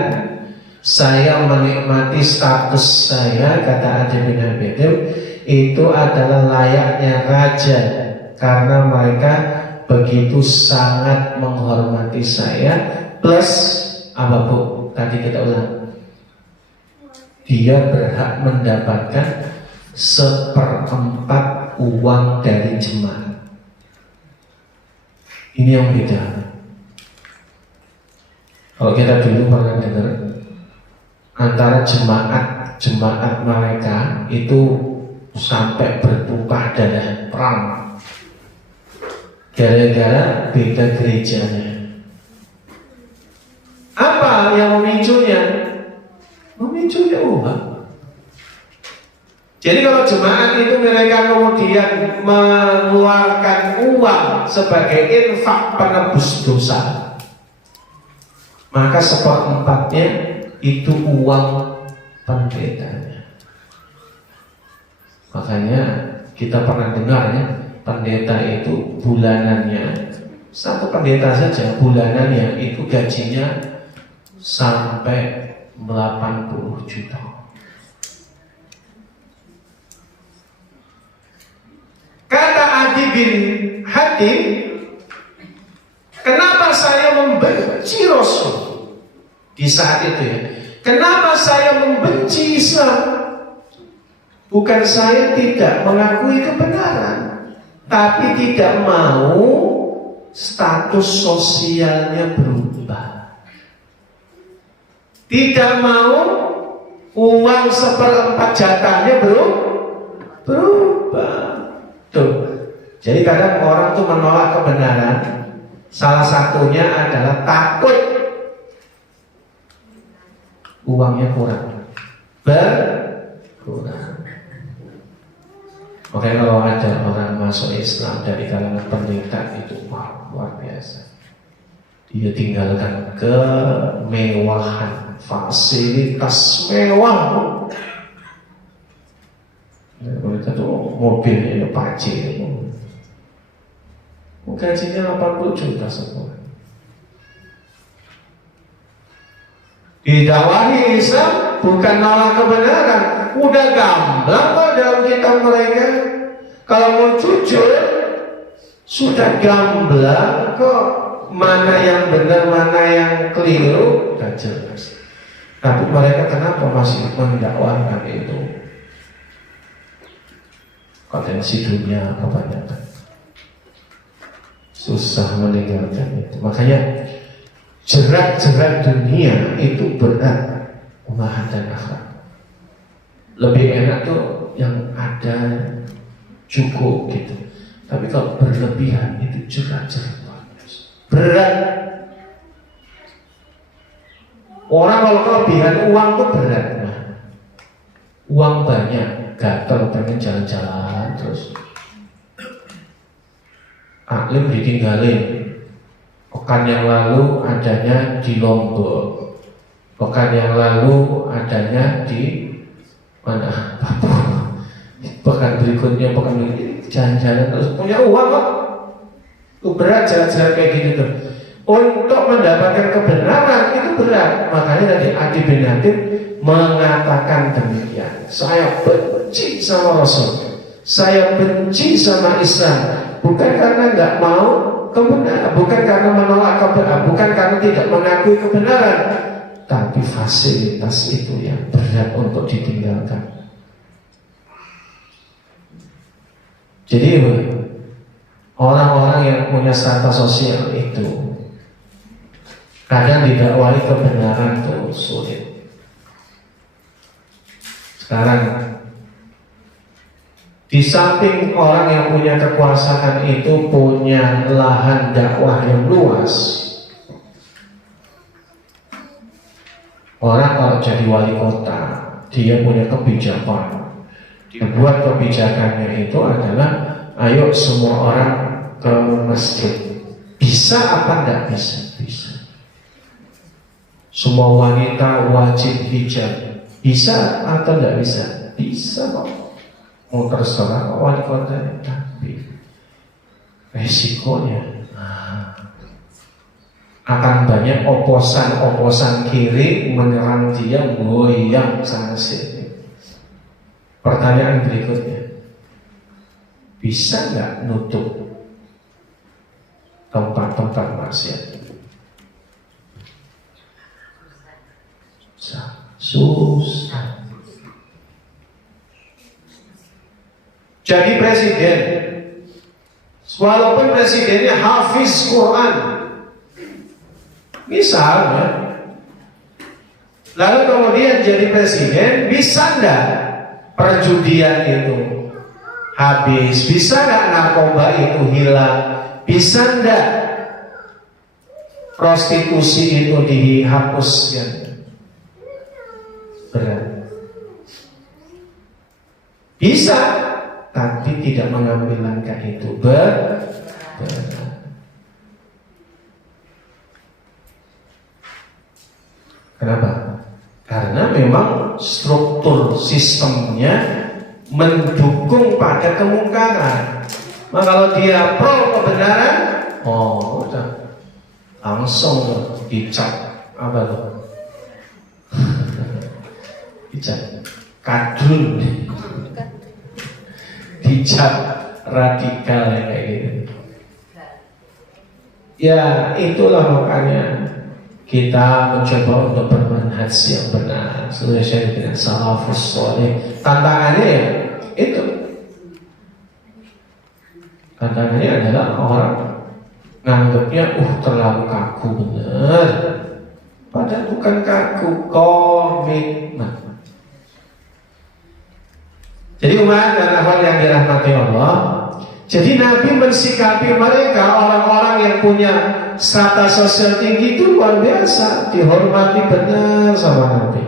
saya menikmati status saya, kata Adi bin Hatim, itu adalah layaknya raja, karena mereka begitu sangat menghormati saya. Plus apa bu? Tadi kita ulang, dia berhak mendapatkan 1/4 uang dari jemaat. Ini yang beda. Kalau kita dulu pernah dengar antara jemaat mereka itu sampai bertumpah darah perang gara-gara beda gerejanya. Apa yang memicunya? Memicunya uang. Jadi kalau jemaat itu mereka kemudian mengeluarkan uang sebagai infak penebus dosa, maka 1/4-nya itu uang pendetanya. Makanya kita pernah dengar ya, pendeta itu bulanannya, satu pendeta saja bulanannya itu gajinya sampai 80 juta. Kata Adi bin Hatim, kenapa saya membenci Rasul di saat itu ya. Kenapa saya membenci Islam? Bukan saya tidak mengakui kebenaran, tapi tidak mau status sosialnya berubah. Tidak mau uang 1/4 jatahnya berubah. Tuh. Jadi kadang orang tuh menolak kebenaran, salah satunya adalah takut uangnya kurang, berkurang. Makanya kalau ada orang masuk Islam dari kalangan pendeta itu, wah, luar biasa. Dia tinggalkan kemewahan, fasilitas mewah. Mereka tuh mobilnya Apache, gajinya 80 juta sebulan. Didakwahi Islam bukan nolak kebenaran, udah gamblang kok dalam kitab mereka. Kalau mau jujur, sudah gamblang kok, mana yang benar, mana yang keliru, udah jelas. Tapi mereka kenapa masih mendakwakan itu? Potensi dunia kebanyakan, susah meninggalkan itu. Makanya jerat-jerat dunia itu berat, umahan dan akhlak. Lebih enak tuh yang ada cukup gitu. Tapi kalau berlebihan itu jerat-jerat berat. Orang kalau kelebihan uang tuh berat. Nah, uang banyak, gatel pengen jalan-jalan terus. Aklim ditinggalin. Pekan yang lalu adanya di Lombok, pekan yang lalu adanya di mana? Papua. Pekan berikutnya, pekan berikutnya jalan-jalan terus, punya uang kok. Itu berat jalan-jalan kayak gitu tuh. Untuk mendapatkan kebenaran itu berat. Makanya tadi Adi bin Hatim mengatakan demikian. Saya benci sama Rasul, saya benci sama Islam. Bukan karena nggak mau kebenaran, bukan karena menolak kebenaran, bukan karena tidak mengakui kebenaran, tapi fasilitas itu yang berat untuk ditinggalkan. Jadi orang-orang yang punya strata sosial itu kadang didakwahi kebenaran itu sulit. Sekarang di samping orang yang punya kekuasaan itu punya lahan dakwah yang luas, orang kalau jadi wali kota, dia punya kebijakan. Dibuat kebijakannya itu adalah, ayo semua orang ke masjid. Bisa apa enggak bisa? Bisa. Semua wanita wajib hijab. Bisa atau enggak bisa? Bisa kok. Mau terserah wali kota, tapi resikonya akan banyak oposan kiri menyerang dia, goyang sana sini. Pertanyaan berikutnya, bisa nggak nutup tempat-tempat maksiat? Susah. Jadi presiden, walaupun presidennya hafiz Quran, misalnya, lalu kemudian jadi presiden, bisa enggak perjudian itu habis? Bisa enggak narkoba itu hilang? Bisa enggak prostitusi itu dihapuskan? Berat. Bisa, tapi tidak mengambil langkah itu berat. Kenapa? Karena memang struktur sistemnya mendukung pada kemungkaran. Maka kalau dia pro kebenaran, oh udah langsung dicap apa tuh? Dicap kadrun, dicap radikal kayak gitu. Ya itulah makanya kita mencoba untuk bermanhaj yang benar sesuai dengan salafus saleh. Tantangannya ya itu. Tantangannya adalah orang nganggapnya terlalu kaku bener. Padahal bukan kaku, komitmen. Jadi umat dan akhwat yang dirahmati Allah, jadi Nabi mensikapi mereka orang-orang yang punya strata sosial tinggi itu luar biasa, dihormati benar sama Nabi.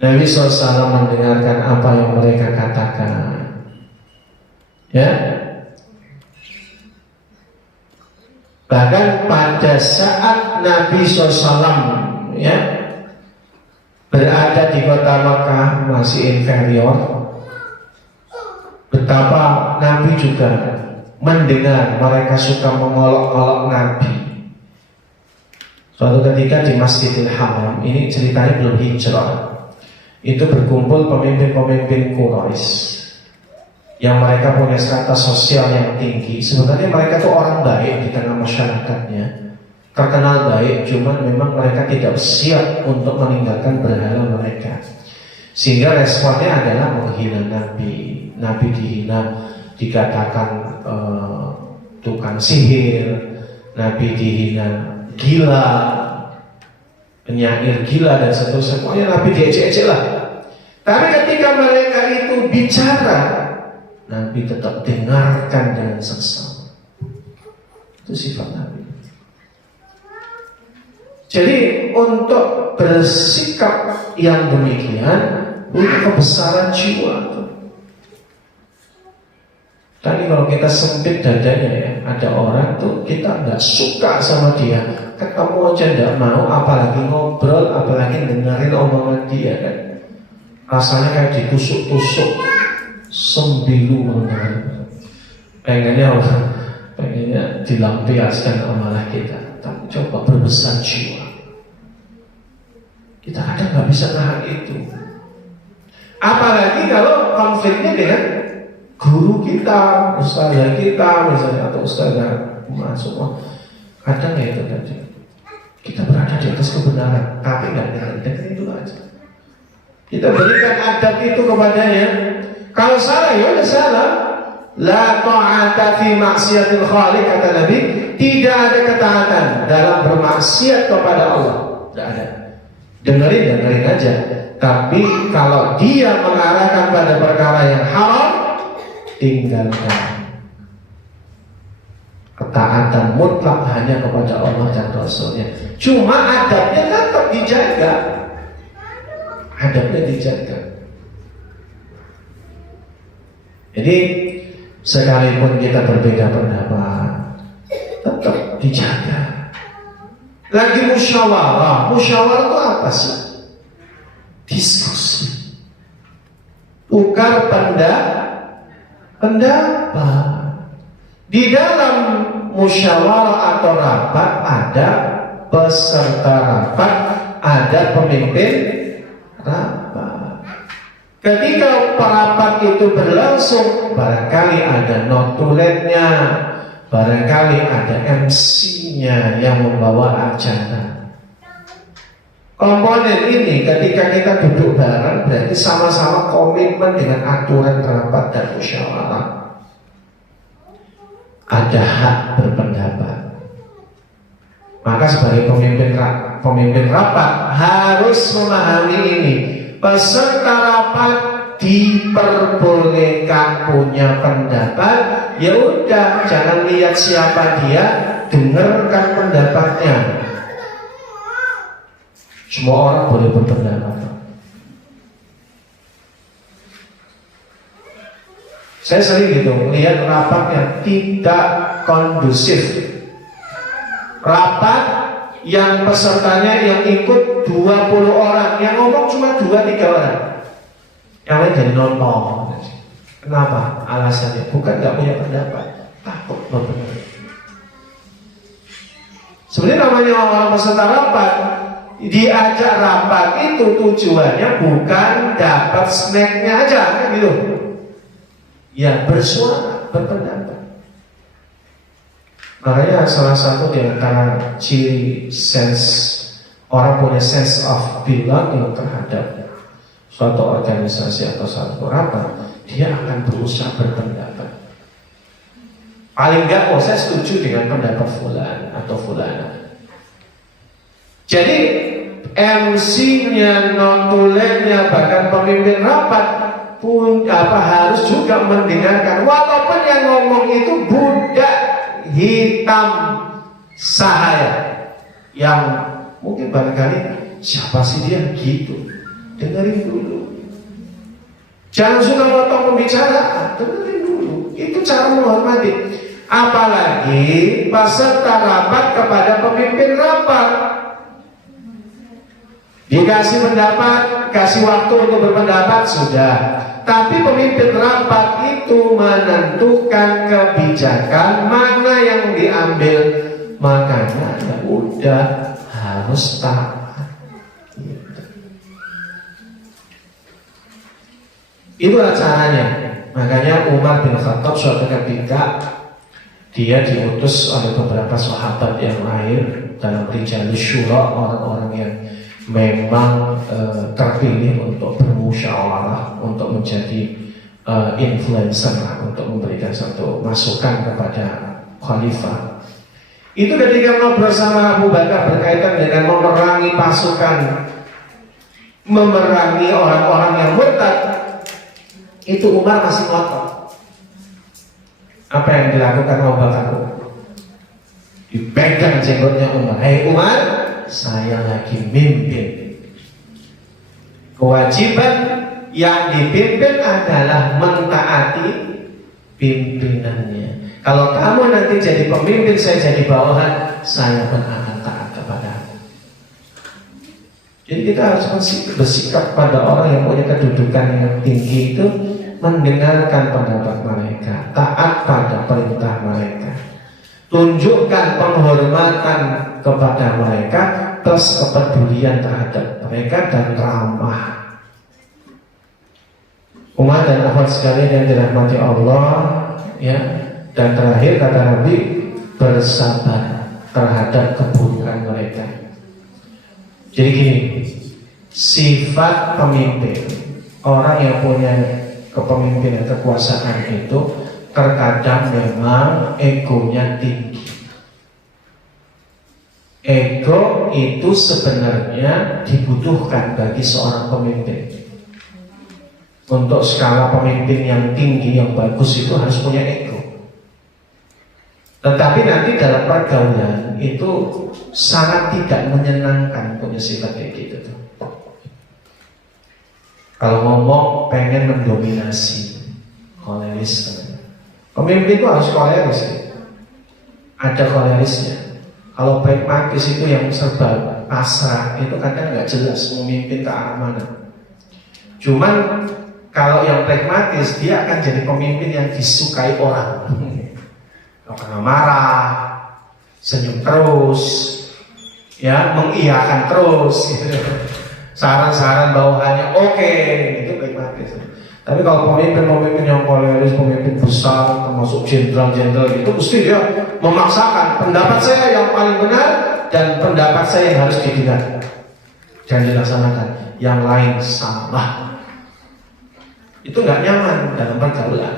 Nabi SAW mendengarkan apa yang mereka katakan. Ya, bahkan pada saat Nabi SAW ya berada di kota Makkah masih inferior, betapa Nabi juga mendengar mereka suka mengolok-olok Nabi. Suatu ketika di Masjidil Haram, ini ceritanya belum hijrah, itu berkumpul pemimpin-pemimpin Quraisy yang mereka punya strata sosial yang tinggi. Sebenarnya mereka tuh orang baik di tengah masyarakatnya, terkenal baik, cuman memang mereka tidak siap untuk meninggalkan berhala mereka. Sehingga responnya adalah menghina Nabi. Nabi dihina, dikatakan tukang sihir. Nabi dihina gila, penyair gila dan seterusnya. Pokoknya Nabi diejek-ejek lah. Tapi ketika mereka itu bicara, Nabi tetap dengarkan dengan seksama. Itu sifat Nabi. Jadi untuk bersikap yang demikian punya kebesaran jiwa. Tadi kalau kita sempit dadanya ya, ada orang tuh kita nggak suka sama dia, ketemu aja nggak mau, apalagi ngobrol, apalagi dengerin omongan dia kan. Rasanya kayak ditusuk-tusuk, sembilu mendengar. Pengennya dilampiaskan amalah kita. Tapi coba berbesar jiwa. Kita kadang nggak bisa nahan itu. Apalagi kalau konfliknya dengan guru kita, ustazah kita misalnya, atau ustazah semua. Kadang ya itu tadi. Kita berada di atas kebenaran, tapi nggak dengerin itu aja. Kita berikan adab itu kepadanya. Kalau salah ya udah salah. La ta'ata fi maksiatil khaliq, kata Nabi. Tidak ada ketaatan dalam bermaksiat kepada Allah. Tidak ada. Dengerin aja. Tapi kalau dia mengarahkan pada perkara yang haram, tinggalkan. Ketaatan mutlak hanya kepada Allah dan Rasulnya. Cuma adabnya tetap dijaga. Adabnya dijaga. Jadi sekalipun kita berbeda pendapat, tetap dijaga. Lagi musyawarah itu apa sih? Diskusi, tukar pendapat. Di dalam musyawarah atau rapat ada peserta rapat, ada pemimpin rapat. Ketika rapat itu berlangsung, barangkali ada notulennya, barangkali ada MC-nya yang membawa acara. Komponen ini ketika kita duduk bareng berarti sama-sama komitmen dengan aturan rapat dan musyawarah. Ada hak berpendapat. Maka sebagai pemimpin rapat harus memahami ini. Peserta rapat diperbolehkan punya pendapat. Ya udah, jangan lihat siapa dia, dengarkan pendapatnya. Semua orang boleh berpendapat. Saya sering gitu melihat rapat yang tidak kondusif. Rapat yang pesertanya yang ikut 20 orang, yang ngomong cuma 2-3 orang, yang lain jadi nonton. Kenapa? Alasannya bukan nggak punya pendapat, takut berpendapat. Sebenarnya namanya orang peserta rapat, diajak rapat itu tujuannya bukan dapat snacknya aja, kan gitu. Ya bersuara, berpendapat. Makanya salah satu di antara ciri orang punya sense of belonging terhadap suatu organisasi atau suatu rapat, dia akan berusaha berpendapat. Paling enggak, saya setuju dengan pendapat fulan atau fulana. Jadi MC-nya, notulennya, bahkan pemimpin rapat pun harus juga mendengarkan, walaupun yang ngomong itu budak hitam sahaya, yang mungkin barangkali siapa sih dia gitu, dengerin dulu. Jangan suka motong pembicaraan, dengerin dulu. Itu cara menghormati. Apalagi peserta rapat kepada pemimpin rapat. Dikasih pendapat, kasih waktu untuk berpendapat, sudah. Tapi pemimpin rapat itu menentukan kebijakan mana yang diambil. Makanya ya udah harus taat. Itulah caranya. Makanya Umar bin Khattab suatu ketika dia diutus oleh beberapa sahabat yang lain dalam Rijalus Syura, orang-orang yang memang terpilih untuk bermusyawarah, untuk menjadi influencer, untuk memberikan satu masukan kepada khalifah. Itu ketika ngobrol sama Abu Bakar berkaitan dengan memerangi pasukan, memerangi orang-orang yang murtad, itu Umar masih ngotot. Apa yang dilakukan Abu Bakar? Dipegang jenggotnya Umar. Hei Umar, saya lagi mimpin. Kewajiban yang dipimpin adalah mentaati pimpinannya. Kalau kamu nanti jadi pemimpin, saya jadi bawahan, saya pun akan taat kepadamu. Jadi kita harus bersikap pada orang yang punya kedudukan yang tinggi itu, mendengarkan pendapat mereka, taat pada perintah mereka, tunjukkan penghormatan kepada mereka, plus kepedulian terhadap mereka, dan ramah. Umat dan akhwat sekalian yang dirahmati Allah, ya. Dan terakhir kata Nabi, bersabar terhadap keburukan mereka. Jadi gini, sifat pemimpin, orang yang punya kepemimpinan, kekuasaan itu terkadang memang egonya tinggi. Ego itu sebenarnya dibutuhkan bagi seorang pemimpin. Untuk skala pemimpin yang tinggi, yang bagus itu harus punya ego. Tetapi nanti dalam pergaulan itu sangat tidak menyenangkan punya sifat kayak gitu tuh. Kalau ngomong pengen mendominasi, koleris. Pemimpin itu harus koleris, ada kolerisnya. Kalau pragmatis itu yang serba pasrah, itu kadang nggak jelas memimpin ke arah mana. Cuman kalau yang pragmatis, dia akan jadi pemimpin yang disukai orang. Gak pernah marah, senyum terus, ya, mengiyakan terus, gitu. Saran-saran bawahannya oke, itu pragmatis. Tapi kalau pemimpin yang koleris, pemimpin besar, termasuk jenderal-jenderal itu, mesti dia memaksakan pendapat saya yang paling benar dan pendapat saya yang harus didengar dan dilaksanakan. Yang lain salah. Itu nggak nyaman dalam pergaulan.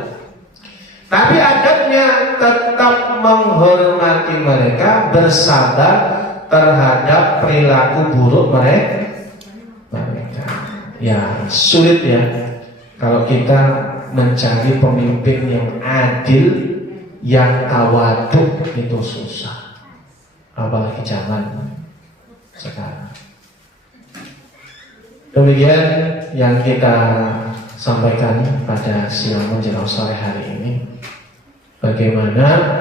Tapi adabnya tetap menghormati mereka, bersabar terhadap perilaku buruk mereka. Ya sulit ya kalau kita mencari pemimpin yang adil, yang tawaduk, itu susah. Apalagi zaman sekarang. Demikian yang kita sampaikan pada siang menjelang sore hari ini. Bagaimana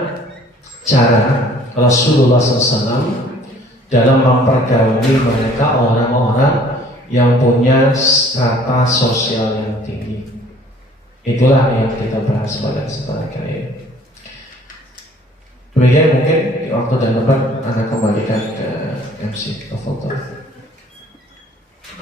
cara Rasulullah SAW dalam mempergauli mereka orang-orang yang punya strata sosial yang tinggi. Itulah yang kita bahas pada kesempatan kali ini. Demikian mungkin di waktu dan tempat akan kembalikan ke MC Foto.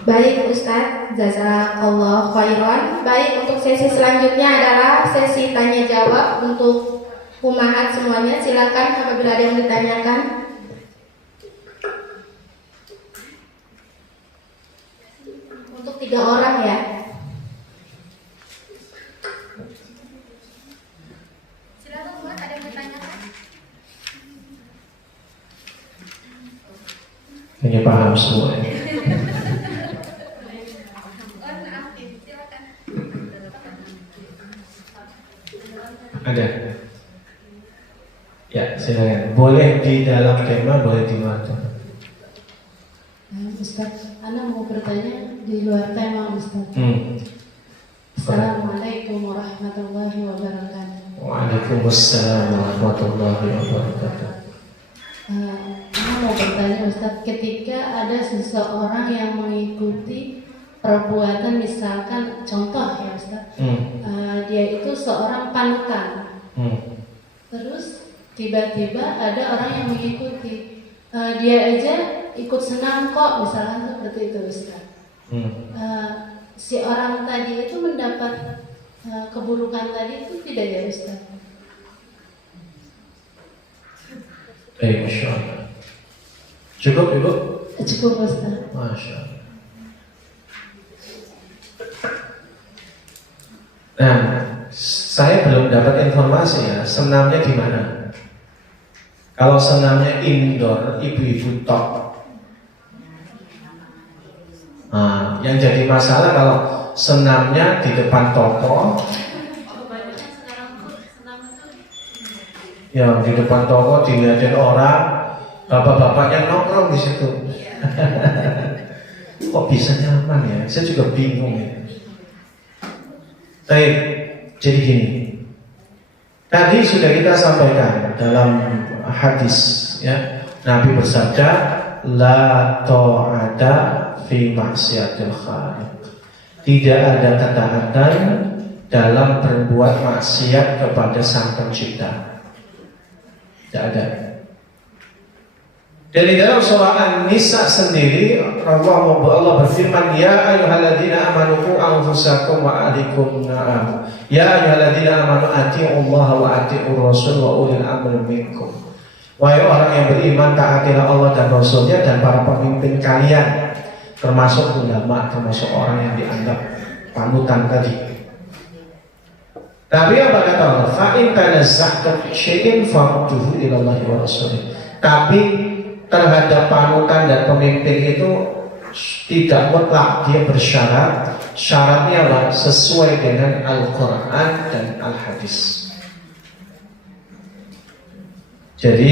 Baik Ustadz, jazakallah khairan. Baik, untuk sesi selanjutnya adalah sesi tanya jawab untuk Umahat semuanya, silakan apabila ada yang ditanyakan. Untuk 3 orang ya. Silakan Umat, ada yang ditanyakan? Ini paham semua ya. Ada? Ya, silakan. Boleh di dalam tema, boleh di luar tema. Ustaz, Ana mau bertanya di luar tema, Ustaz. Assalamualaikum warahmatullahi wabarakatuh. Waalaikumsalam warahmatullahi wabarakatuh. Ana mau bertanya, Ustaz, ketika ada seseorang yang mengikuti perbuatan, misalkan contoh ya Ustaz, dia itu seorang panutan, terus tiba-tiba ada orang yang mengikuti, dia aja ikut senang kok, misalnya seperti itu Ustaz. Si orang tadi itu mendapat keburukan tadi itu tidak ya Ustaz? Masya Allah. Cukup Ibu? Cukup Ustaz. Masya Allah. Nah, saya belum dapat informasi ya, senamnya di mana? Kalau senamnya indoor, ibu-ibu tok. Nah, yang jadi masalah kalau senamnya di depan toko. Ya, di depan toko dilihatin orang, bapak-bapaknya nongkrong di situ. Kok bisa nyaman ya? Saya juga bingung ya. Baik, jadi gini. Tadi sudah kita sampaikan dalam hadis ya, Nabi bersabda, la ta'ata fi maksiatil khaliq. Tidak ada ketaatan dalam berbuat maksiat kepada Sang Pencipta. Tidak ada. Dan di dalam surah An-Nisa sendiri Allah berfirman, ya ayyuhalladzina amanu qu anfusakum wa ahlikum nar. Ya ayyuhalladzina amanu atiiullaha wa atiiur rasul wa ulil amri minkum. Wahai orang yang beriman, taatilah Allah dan Rasulnya dan para pemimpin kalian, termasuk ulama, termasuk orang yang dianggap panutan tadi. Tapi apa kata Allah? Fa in tanazza'tum syai'in farudduhu ila Allah wa rasulih. Tapi terhadap panutan dan pemimpin itu tidak mutlak, dia bersyarat. Syaratnya apa? Sesuai dengan Al-Quran dan Al-Hadis. Jadi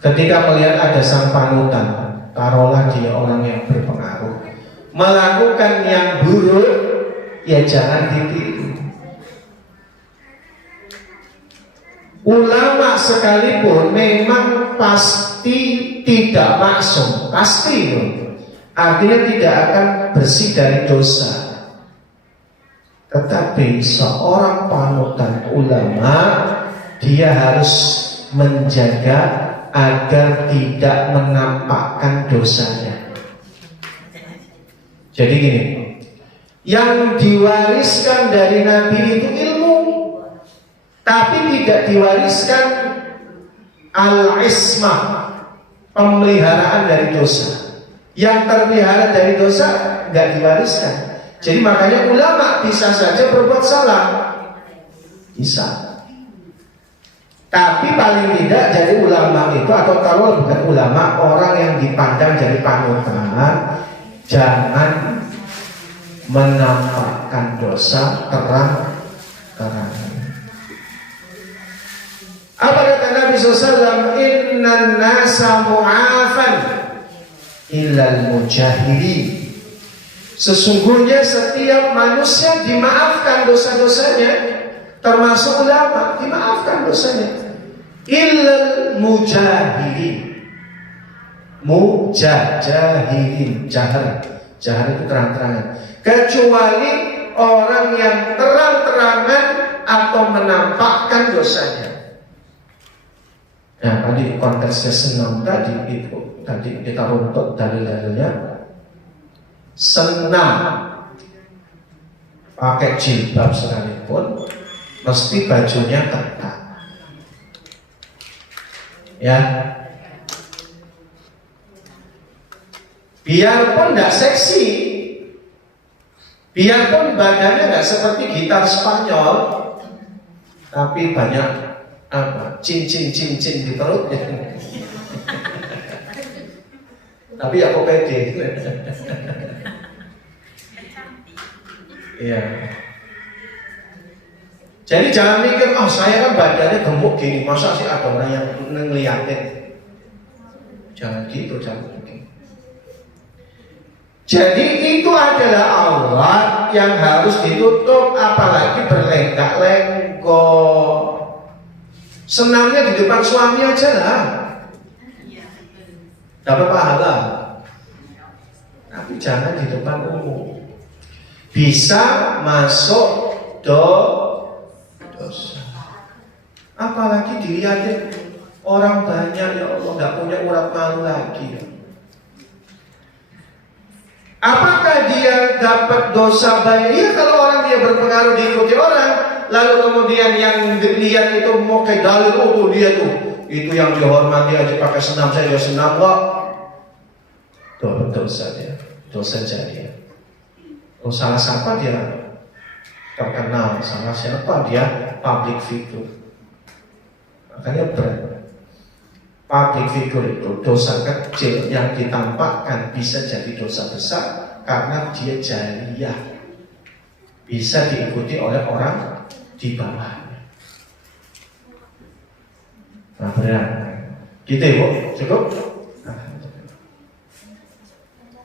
ketika melihat ada sang panutan, taruhlah dia orang yang berpengaruh, melakukan yang buruk, ya jangan ditiru. Ulama sekalipun memang pasti tidak maksum, pasti loh. Artinya tidak akan bersih dari dosa. Tetapi seorang panutan ulama, dia harus menjaga agar tidak menampakkan dosanya. Jadi gini, yang diwariskan dari Nabi itu ilmu, tapi tidak diwariskan al-ismah, pemeliharaan dari dosa. Yang terpelihara dari dosa nggak diwariskan. Jadi makanya ulama bisa saja berbuat salah, bisa. Tapi paling tidak jadi ulama itu, atau kalau bukan ulama, orang yang dipandang jadi panutan, jangan menampakkan dosa terang-terangan. Apa kata Nabi SAW? Innan nasa mu'afan illal mujahiri. Sesungguhnya setiap manusia dimaafkan dosa-dosanya, termasuk ulama dimaafkan dosanya. Illal mujahiri. Mujahirin, jahar itu terang-terangan. Kecuali orang yang terang-terangan atau menampakkan dosanya. Nah, tadi konteksnya senam tadi itu, tadi kita runtut dalil-dalilnya. Senam pakai jilbab sekalipun mesti bajunya ketat. Ya. Biarpun tidak seksi, biarpun badannya nggak seperti gitar Spanyol, tapi banyak cincin di perutnya. Tapi aku pede. Iya. Jadi jangan mikir, saya kan badannya gemuk gini, masa sih ada orang yang ngeliatin? Jangan gitu, jangan begitu. Jadi itu adalah aurat yang harus ditutup, apalagi berlenggak-lenggok. Senangnya di depan suami aja lah, dapat pahala. Tapi jangan di depan umum. Bisa masuk dosa. Apalagi dilihatin orang banyak, ya Allah, nggak punya urat malu lagi. Apakah dia dapat dosa banyak? Ya kalau orang dia berpengaruh diikuti orang, lalu kemudian yang dilihat itu mau kayak dalil, dia tuh itu yang dihormati aja pakai senam saja senam kok. Dapat dosa dia, dosa jadi. Salah siapa dia terkenal, salah siapa dia public figure. Makanya public figure itu dosa kecil yang ditampakkan bisa jadi dosa besar karena dia jariyah, bisa diikuti oleh orang di bawahnya. Nah benar, gitu ya Bu, cukup?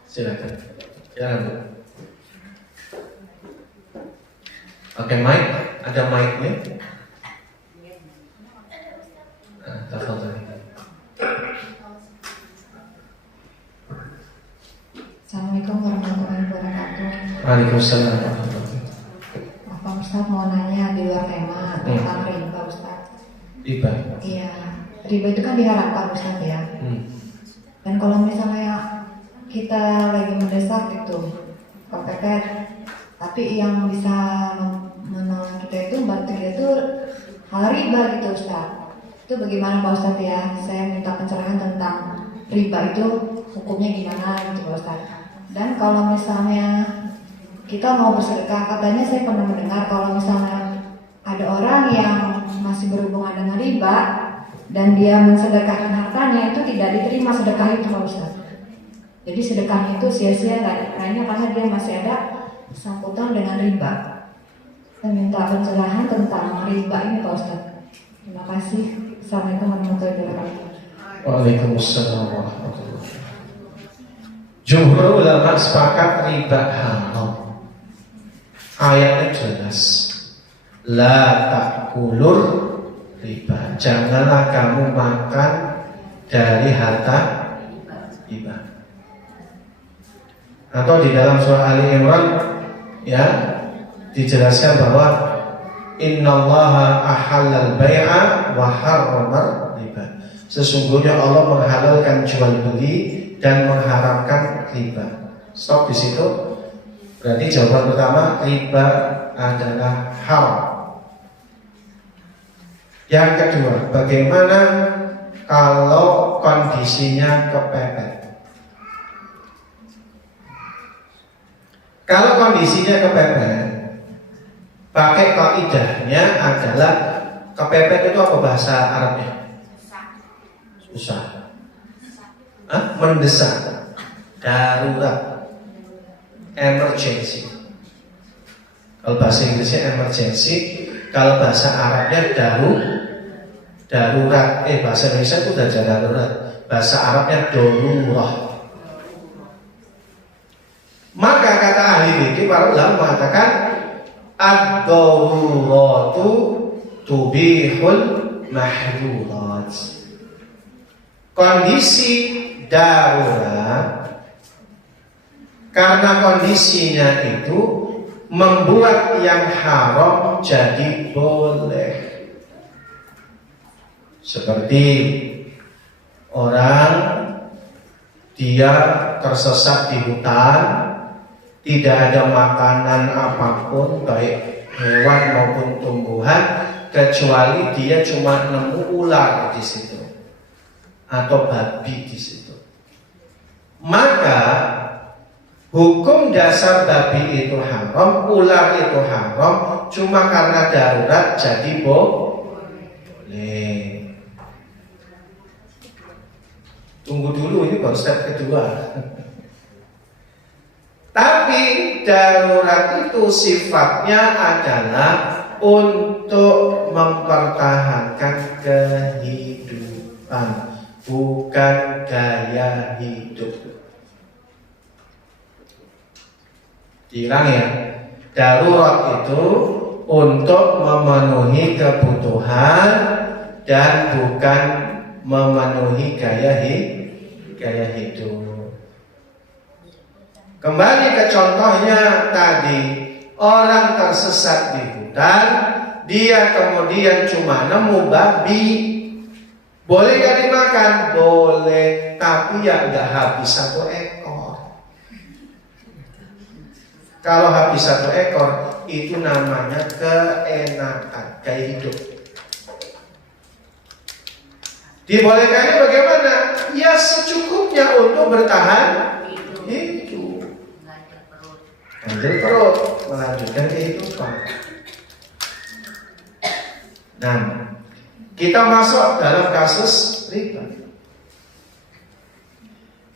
Silakan, silakan Bu. Oke, mic, ada mic-nya. Tafadhol. Assalamualaikum warahmatullahi wabarakatuh. Waalaikumsalam warahmatullahi wabarakatuh. Pak Ustadz mau nanya di luar tema tentang riba Ustadz. Riba. Iya, riba itu kan diharamkan Ustadz ya. Dan kalau misalnya kita lagi mendesak gitu, kepepet, tapi yang bisa menolong kita itu bantu dia itu hal riba gitu Ustadz. Itu bagaimana Pak Ustadz ya? Saya minta pencerahan tentang riba itu hukumnya gimana gitu Pak Ustadz. Dan kalau misalnya kita mau bersedekah, katanya saya pernah mendengar kalau misalnya ada orang yang masih berhubungan dengan riba dan dia mensedekahkan hartanya, itu tidak diterima sedekah itu Pak Ustadz. Jadi sedekahnya itu sia-sia karena dia masih ada sangkutan dengan riba. Saya minta pencerahan tentang riba ini Pak Ustadz. Terima kasih. Assalamualaikum warahmatullahi wabarakatuh. Waalaikumsalam warahmatullahi wabarakatuh. Jumhur ulama sepakat riba haram. Ayatnya jelas. La ta'kulur riba. Janganlah kamu makan dari harta riba. Atau di dalam surah Ali Imran ya dijelaskan bahwa innallaha ahallal bai'a wa harramar riba. Sesungguhnya Allah menghalalkan jual beli dan mengharamkan riba. Stop di situ. Berarti jawaban pertama, riba adalah haram. Yang kedua, bagaimana kalau kondisinya kepepet? Kalau kondisinya kepepet, pakai kaidahnya adalah kepepet itu apa bahasa Arabnya? Susah. Mendesak, darurat, emergency. Kalau bahasa Inggrisnya emergency, kalau bahasa Arabnya darurat. Bahasa Indonesia itu udah darurat. Bahasa Arabnya darurah. Maka kata ahli fikih, para ulama mengatakan ad-daruratu tubihul mahdurat. Kondisi darurat karena kondisinya itu membuat yang haram jadi boleh. Seperti orang dia tersesat di hutan, tidak ada makanan apapun, baik hewan maupun tumbuhan, kecuali dia cuma nemu ular di situ atau babi di situ. Maka hukum dasar babi itu haram, ular itu haram, cuma karena darurat jadi boleh. Tunggu dulu, ini baru step kedua. Tapi darurat itu sifatnya adalah untuk mempertahankan kehidupan, bukan gaya hidup. Diulang ya, darurat itu untuk memenuhi kebutuhan dan bukan memenuhi gaya hidup. Kembali ke contohnya tadi, orang tersesat di hutan, dia kemudian cuma nemu babi. Boleh gak dimakan? Boleh, tapi ya gak habis 1 ekor. Kalau habis 1 ekor, itu namanya keenakan, gaya hidup. Dibolehkannya bagaimana? Ya secukupnya untuk bertahan hidup. Ganjil perut, melanjutkan kehidupan. Nah, kita masuk dalam kasus riba.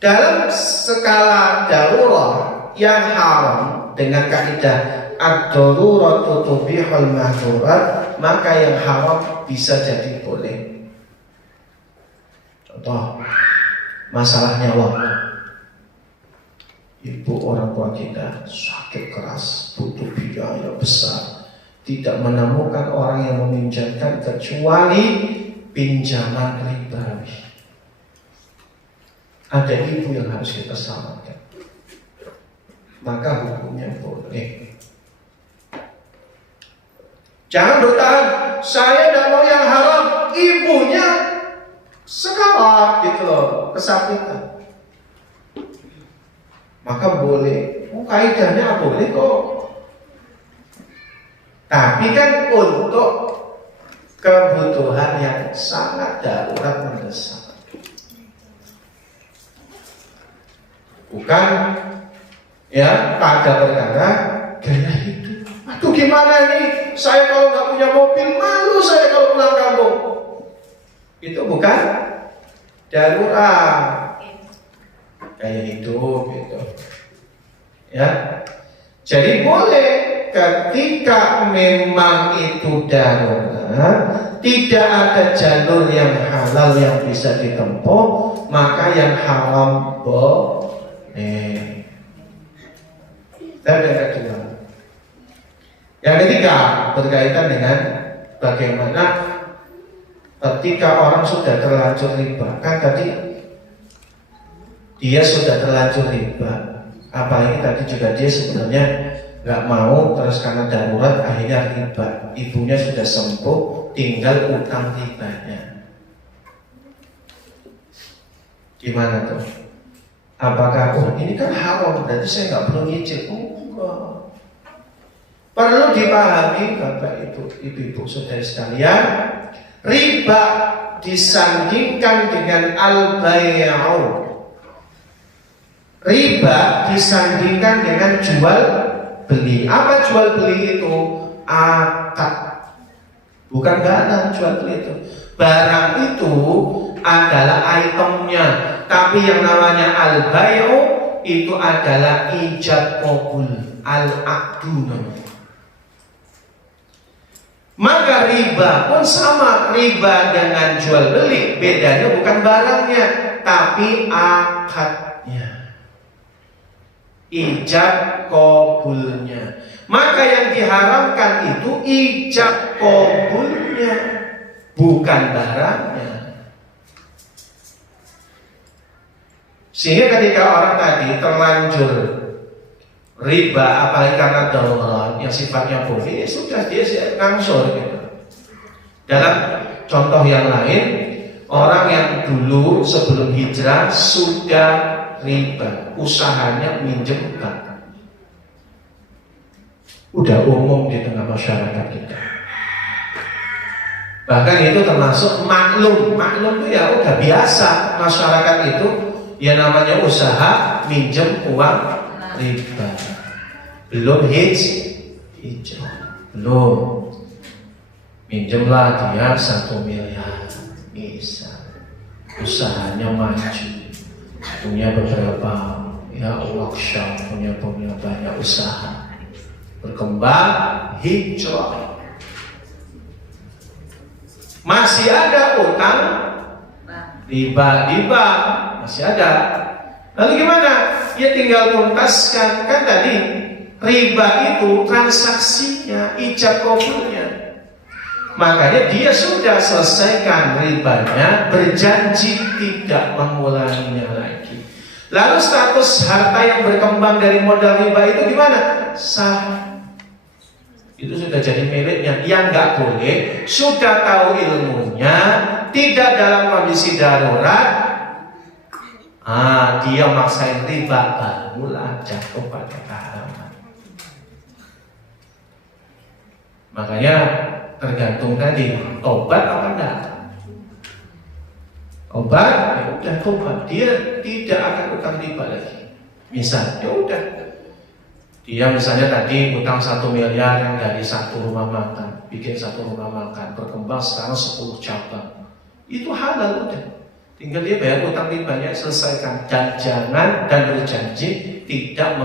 Dalam skala darurat yang haram dengan kaidah ad-daruratu tubihul mahdurat, maka yang haram bisa jadi boleh. Contoh, masalah nyawa. Ibu orang tua kita sakit keras, butuh biaya besar, tidak menemukan orang yang meminjamkan kecuali pinjaman ribawi. Ada ibu yang harus kita selamatkan, maka hukumnya boleh. Jangan bertahan, saya tidak mau yang haram, ibunya sekarat gitu loh, kesakitan. Maka boleh, kaidahnya boleh kok. Tapi kan untuk kebutuhan yang sangat darurat mendesak, bukan ya pada perkara gaya hidup. Aduh gimana ini? Saya kalau nggak punya mobil, malu saya kalau pulang kampung. Itu bukan darurat. Gaya hidup gitu. Ya. Jadi boleh ketika memang itu darurat, tidak ada jalur yang halal yang bisa ditempuh, maka yang haram boleh. Dan yang kedua, yang ketiga berkaitan dengan bagaimana ketika orang sudah terlanjur riba. Kan tadi dia sudah terlanjur riba, apalagi tadi juga dia sebenarnya nggak mau, terus karena darurat akhirnya riba. Ibunya sudah sembuh, tinggal utang ribanya. Gimana tuh? Apakah ini kan haram, berarti saya nggak perlu nyicil? Enggak. Perlu dipahami Bapak Ibu, Ibu-ibu saudara sekalian, riba disandingkan dengan al-bai'u. Riba disandingkan dengan jual beli. Apa jual beli itu? Akad. Bukan barang jual beli itu. Barang itu adalah itemnya, tapi yang namanya al-bai'u itu adalah ijab qabul, al-aqdu. Maka riba pun sama, riba dengan jual beli, bedanya bukan barangnya, tapi akadnya. Ijab qabulnya. Maka yang diharamkan itu ijab qabulnya, bukan barangnya. Sehingga ketika orang tadi terlanjur riba, apalagi karena darurat yang sifatnya boleh, ya sudah dia ngangsur gitu. Dalam contoh yang lain, orang yang dulu sebelum hijrah sudah riba, usahanya minjem bank. Udah umum di tengah masyarakat kita. Bahkan itu termasuk maklum. Maklum itu ya udah biasa masyarakat itu ya namanya usaha minjem uang riba. Belum hijrah. Belum. Minjemlah dia 1 miliar misal. Usahanya maju. Punya beberapa ya workshop, punya banyak usaha. Berkembang hijrah. Masih ada utang riba di bank, masih ada. Lalu gimana? Ya tinggal tuntaskan. Kan tadi riba itu transaksinya, ijab kabulnya. Makanya dia sudah selesaikan ribanya, berjanji tidak mengulanginya lagi. Lalu status harta yang berkembang dari modal riba itu gimana? Sah. Itu sudah jadi miliknya. Yang nggak boleh, sudah tahu ilmunya, tidak dalam kondisi darurat, dia maksain riba, barulah jatuh pada keharaman. Makanya tergantung tadi, tobat apa enggak? Obat, ya udah tobat, dia tidak akan utang riba lagi. Misal, ya udah. Dia misalnya tadi utang 1 miliar yang dari 1 rumah makan, bikin 1 rumah makan, berkembang sekarang 10 cabang. Itu halal udah. Tinggal dia bayar utang ribanya, selesaikan. Dan jangan dan berjanji tidak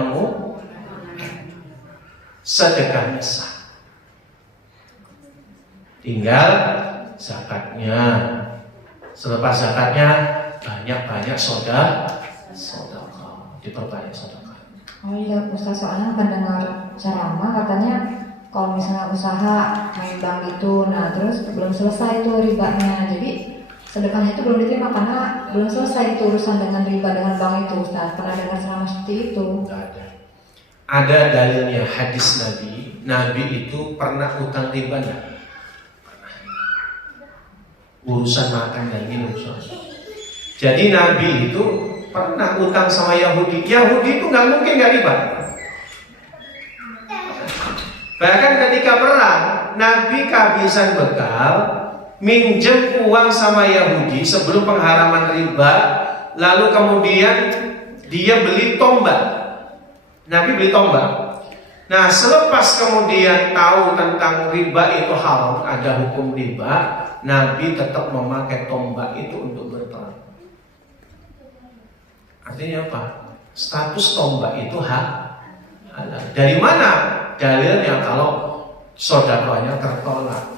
sedekahnya sah. Tinggal zakatnya. Selepas zakatnya banyak-banyak sedekah, diperbanyak sedekah. Oh iya Ustaz, soalnya pendengar ceramah katanya kalau misalnya usaha main bank itu, nah terus belum selesai itu ribanya, jadi sedekahnya itu belum diterima karena belum selesai itu urusan dengan riba dengan bank itu. Ustaz pernah dengar ceramah seperti itu? Tidak ada. Ada dalilnya hadis Nabi itu pernah utang riba enggak? Pernah. Urusan makan dan minum soalnya. Jadi Nabi itu pernah utang sama Yahudi. Yahudi itu nggak mungkin nggak riba. Bahkan ketika perang, Nabi kehabisan bekal, minjem uang sama Yahudi sebelum pengharaman riba, lalu kemudian dia beli tombak. Nabi beli tombak. Nah, selepas kemudian tahu tentang riba itu haram, ada hukum riba, Nabi tetap memakai tombak itu untuk berperang. Artinya apa? Status tombak itu halal. Dari mana dalilnya kalau sodakohnya tertolak?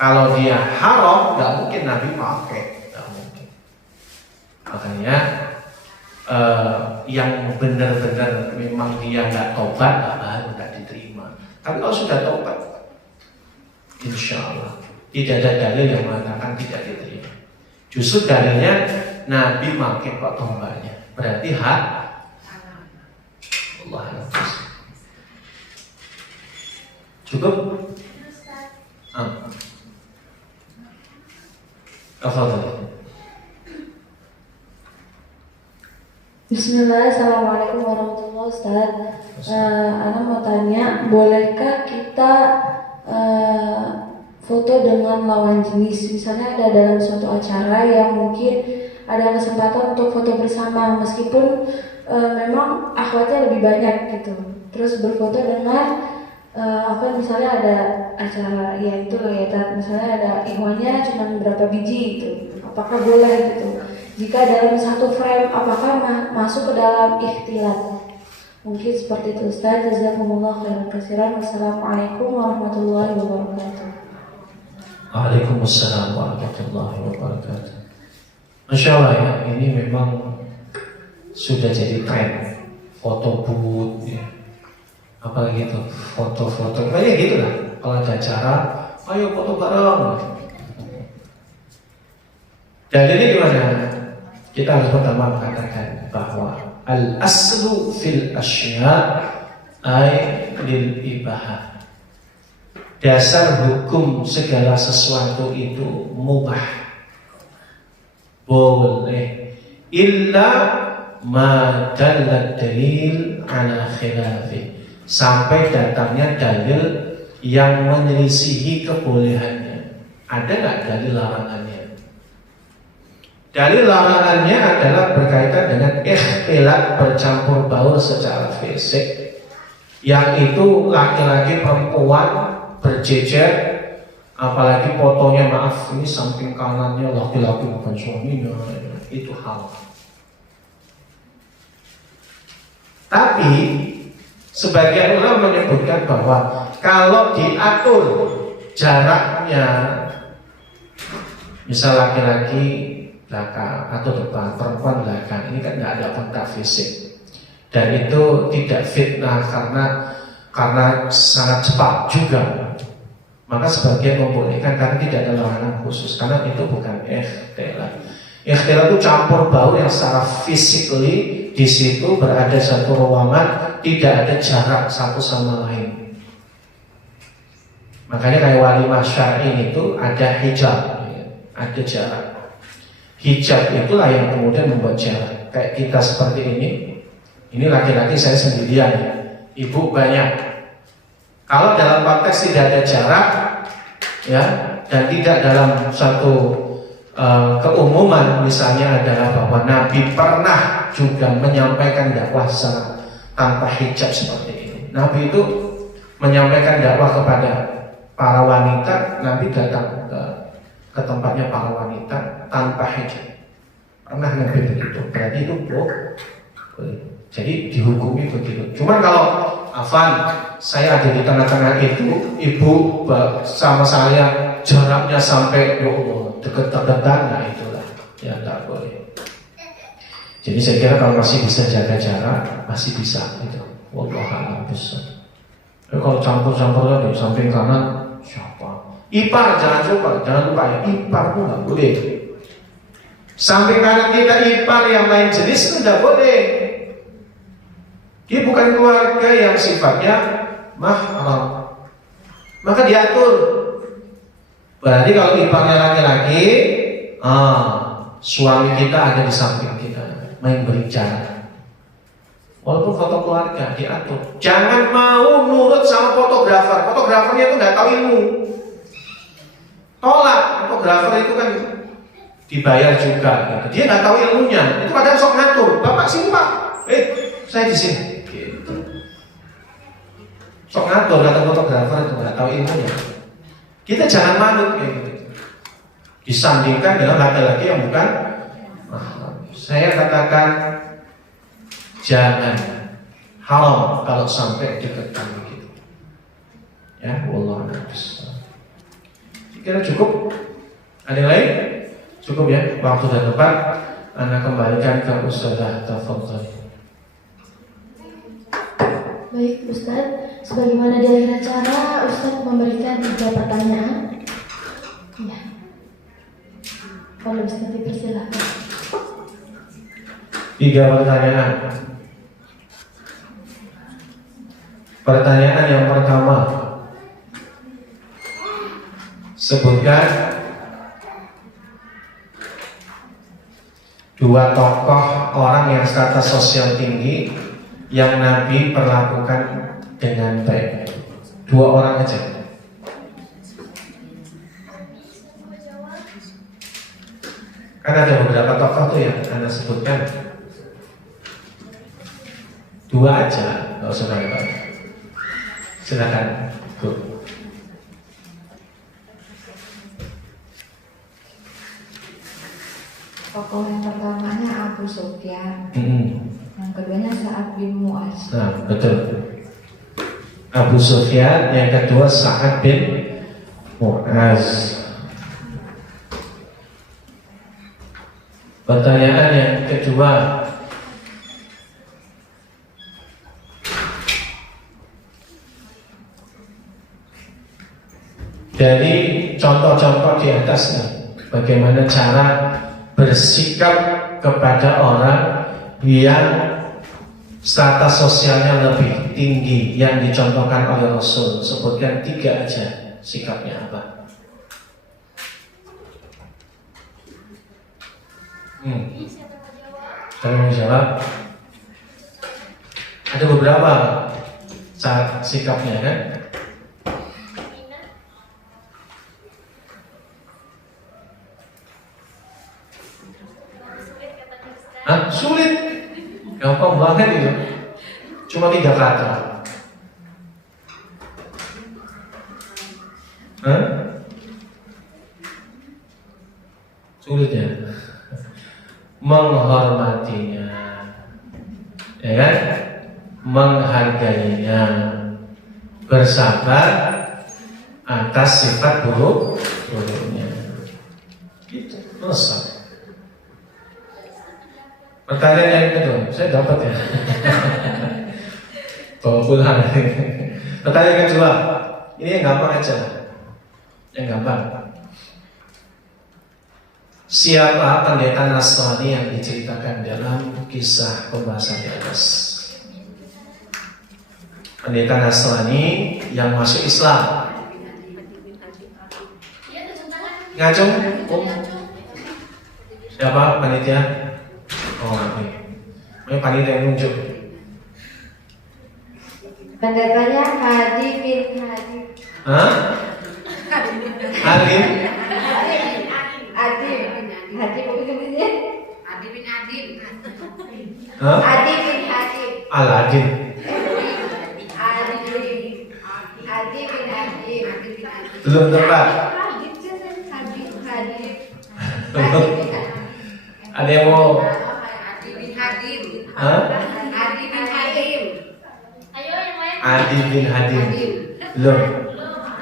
Kalau dia haram, nggak mungkin Nabi pakai, nggak mungkin. Makanya yang benar-benar memang dia nggak tobat, baru nggak diterima. Tapi kalau sudah tobat, insya Allah tidak ada dalil yang mengatakan tidak diterima. Justru dalilnya Nabi pakai kok tombaknya, berarti hak Allah. Cukup? Bismillah, Assalamualaikum warahmatullahi wabarakatuh. Ana mau tanya, bolehkah kita foto dengan lawan jenis? Misalnya ada dalam suatu acara yang mungkin ada kesempatan untuk foto bersama, meskipun memang akhwatnya lebih banyak gitu. Terus berfoto dengan misalnya ada acara ya itu lah ya, misalnya ada ikhwannya cuma berapa biji gitu. Apakah boleh gitu? Jika dalam satu frame, apakah masuk ke dalam ikhtilat? Mungkin seperti itu Ustaz. Jazakumullah khairan katsiran. Wassalamualaikum warahmatullahi wabarakatuh. Waalaikumsalam warahmatullahi wabarakatuh. Masya Allah ya, ini memang sudah jadi tren foto booth ya. Apalagi itu foto-foto kayak gitu lah. Kalau ada acara, ayo foto bareng. Dan ini gimana? Kita harus pertama mengatakan bahwa al-aslu fil asya' ay lil ibahah. Dasar hukum segala sesuatu itu mubah, boleh, illa ma dallat dalil ala khilafih. sampai datangnya dalil yang menyelisihi kebolehannya. Ada nggak dalil larangannya? Dalil larangannya adalah berkaitan dengan ikhtilat bercampur baur secara fisik, yang itu laki-laki perempuan berjejer, apalagi fotonya maaf ini samping kanannya laki-laki bukan suaminya, itu hal. Tapi sebagian ulama menyebutkan bahwa kalau diatur jaraknya, misal laki-laki belakang atau depan, perempuan belakang, ini kan tidak ada kontak fisik, dan itu tidak fitnah karena sangat cepat juga. Maka sebagian membolehkan karena tidak ada larangan khusus, karena itu bukan ikhtilat. Ikhtilat itu campur baur yang secara physically di situ berada satu ruangan, tidak ada jarak satu sama lain. Makanya kayak walimah syar'i itu ada hijab, ada jarak. Hijab itulah yang kemudian membuat jarak. Kayak kita seperti ini laki-laki saya sendirian, ibu banyak. Kalau dalam konteks tidak ada jarak, ya, dan tidak dalam satu keumuman, misalnya adalah bahwa Nabi pernah juga menyampaikan dakwah secara tanpa hijab seperti ini. Nabi itu menyampaikan dakwah kepada para wanita. Nabi datang ke tempatnya para wanita tanpa hijab. Pernah Nabi begitu. Berarti itu boleh. Jadi dihukumi begitu. Cuman kalau saya ada di tengah-tengah itu, ibu sama saya jaraknya sampai dekat-dekatan, nah itulah ya tidak boleh. Jadi saya kira kalau masih bisa jaga jarak, masih bisa gitu. Wallahualam bisa. Kalau campur-campur lagi samping kanan siapa? Ipar jangan lupa ya, ipar pun nggak boleh. Samping kanan kita ipar yang lain jenis itu nggak boleh. Dia bukan keluarga yang sifatnya mahram. Maka diatur. Berarti kalau iparnya laki-laki, suami kita ada di samping kita, main berbicara. Walaupun foto keluarga diatur. Jangan mau nurut sama fotografer. Fotografernya itu nggak tahu ilmu. Tolak. Fotografer itu kan dibayar juga. Gitu. Dia nggak tahu ilmunya. Itu kadang sok ngatur. Bapak sini pak. Saya di sini. Gitu. Sok ngatur kata fotografer itu nggak tahu ilmunya. Kita jangan manut kayak gitu. Disandingkan dengan laki-laki yang bukan mahram. Saya katakan jangan, haram kalau sampai dekatkan begitu. Ya, wallahu a'lam. Kira cukup? Ada yang lain? Cukup ya. Waktu dan tempat Anda kembalikan ke Ustazah Tafadhal. Baik Ustaz, sebagaimana di akhir acara Ustaz memberikan 3 pertanyaan. Ya. Kalau Ustaz dipersilakan. 3 pertanyaan. Pertanyaan yang pertama, sebutkan 2 tokoh orang yang status sosial tinggi yang Nabi perlakukan dengan baik. 2 orang aja. Kan ada beberapa tokoh tuh yang Anda sebutkan. 2 aja, nggak usah banyak. Silakan, Bu. Tokoh yang pertamanya Abu Sufyan. Yang keduanya Sa'ad bin Mu'adz. Nah, betul. Abu Sufyan, yang kedua Sa'ad bin Mu'adz. Pertanyaan yang kedua, dari contoh-contoh di atasnya, bagaimana cara bersikap kepada orang yang status sosialnya lebih tinggi yang dicontohkan oleh Rasul. Sebutkan 3 aja sikapnya apa. Kalau mau jawab, ada beberapa. cara sikapnya kan. Sulit, gampang banget itu, cuma 3 kata. Sulit ya, menghormatinya, ya kan? Menghargainya, bersabar atas sifat buruknya. Gitu, selesai. Pertanyaan yang kedua, saya dapat ya. Bawa pulang. Pertanyaan kedua, ini yang gampang aja, yang gampang. Siapa pendeta Nasrani yang diceritakan dalam kisah pembahasan di atas? Pendeta Nasrani yang masuk Islam. Ngacung? Siapa panitia? Oh, ini panitia yang nunjuk. Pendetanya Hadi bin Hadi. Hah? Hadim? Hadi bukan Adi bin Adim. Hah? Hadi bin Hadi. Aladin. Hadi bin Hadi. Belum tepat. Ada yang mau? Adi bin Hadim. Hah? Adi bin Hadim. Ayo yang lain. Adi bin Hadim. Belum.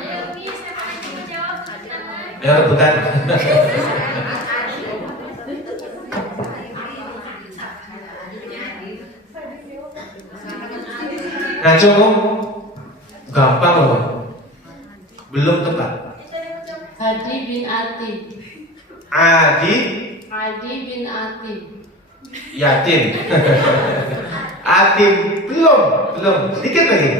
Ayo Umi, siapa yang mau jawab? Ayo rebutan. Ngacung, gampang loh. Belum tepat. Hadi bin Ati. Adi Bin Ati. yatim. Atim belum. Sedikit lagi.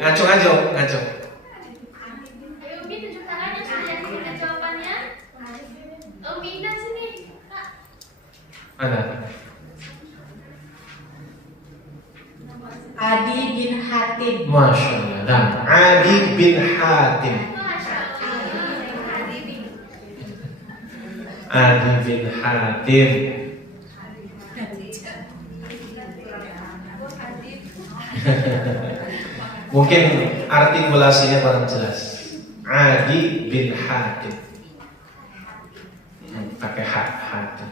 Ngacung. Ayo Umi, tunjuk tangan yang sudah diberikan jawabannya. Umi Indah sini. Kak. Mana? Adi bin Hatim. Masya Allah. Nah, Adi bin Hatim. Adi bin Hatim. Mungkin artikulasinya kurang jelas. Adi bin Hatim. Pakai Hatim.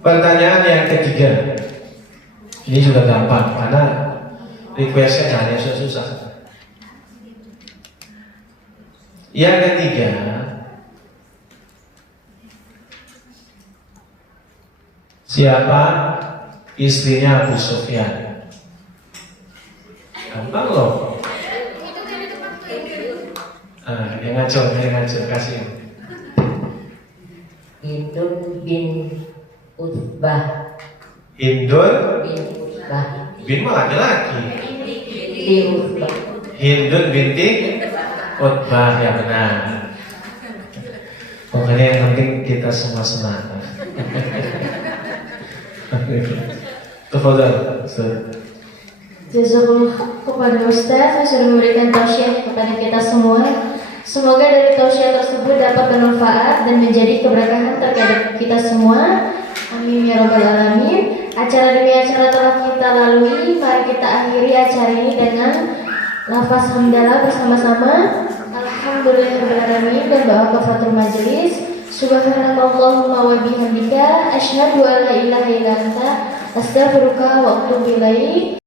Pertanyaan yang ketiga. Ini juga gampang karena requestnya jangan yang susah. Yang ketiga, siapa istrinya Abu Sufyan? Gampang loh. Yang ngaco kasih. Hindun bin Utbah. Hindun Bin Utbah. bin mah laki-laki. Bin Utbah. Hindun binti Utbah, ya benar. Pokoknya yang penting kita semua semangat. Tafadhal, Ustaz. Jazakallah kepada Ustaz yang sudah memberikan tausiah kepada kita semua. Semoga dari tausiah tersebut dapat bermanfaat dan menjadi keberkahan terhadap kita semua. Amin ya rabbal alamin. Acara demi acara telah kita lalui. Mari kita akhiri acara ini dengan lafaz hamdalah bersama-sama. Alhamdulillahirabbil alamin dan doa kafaratul majelis. Subhanallahumma wa bihamdika asyhadu an la ilaha illa anta astaghfiruka wa atubu ilaik.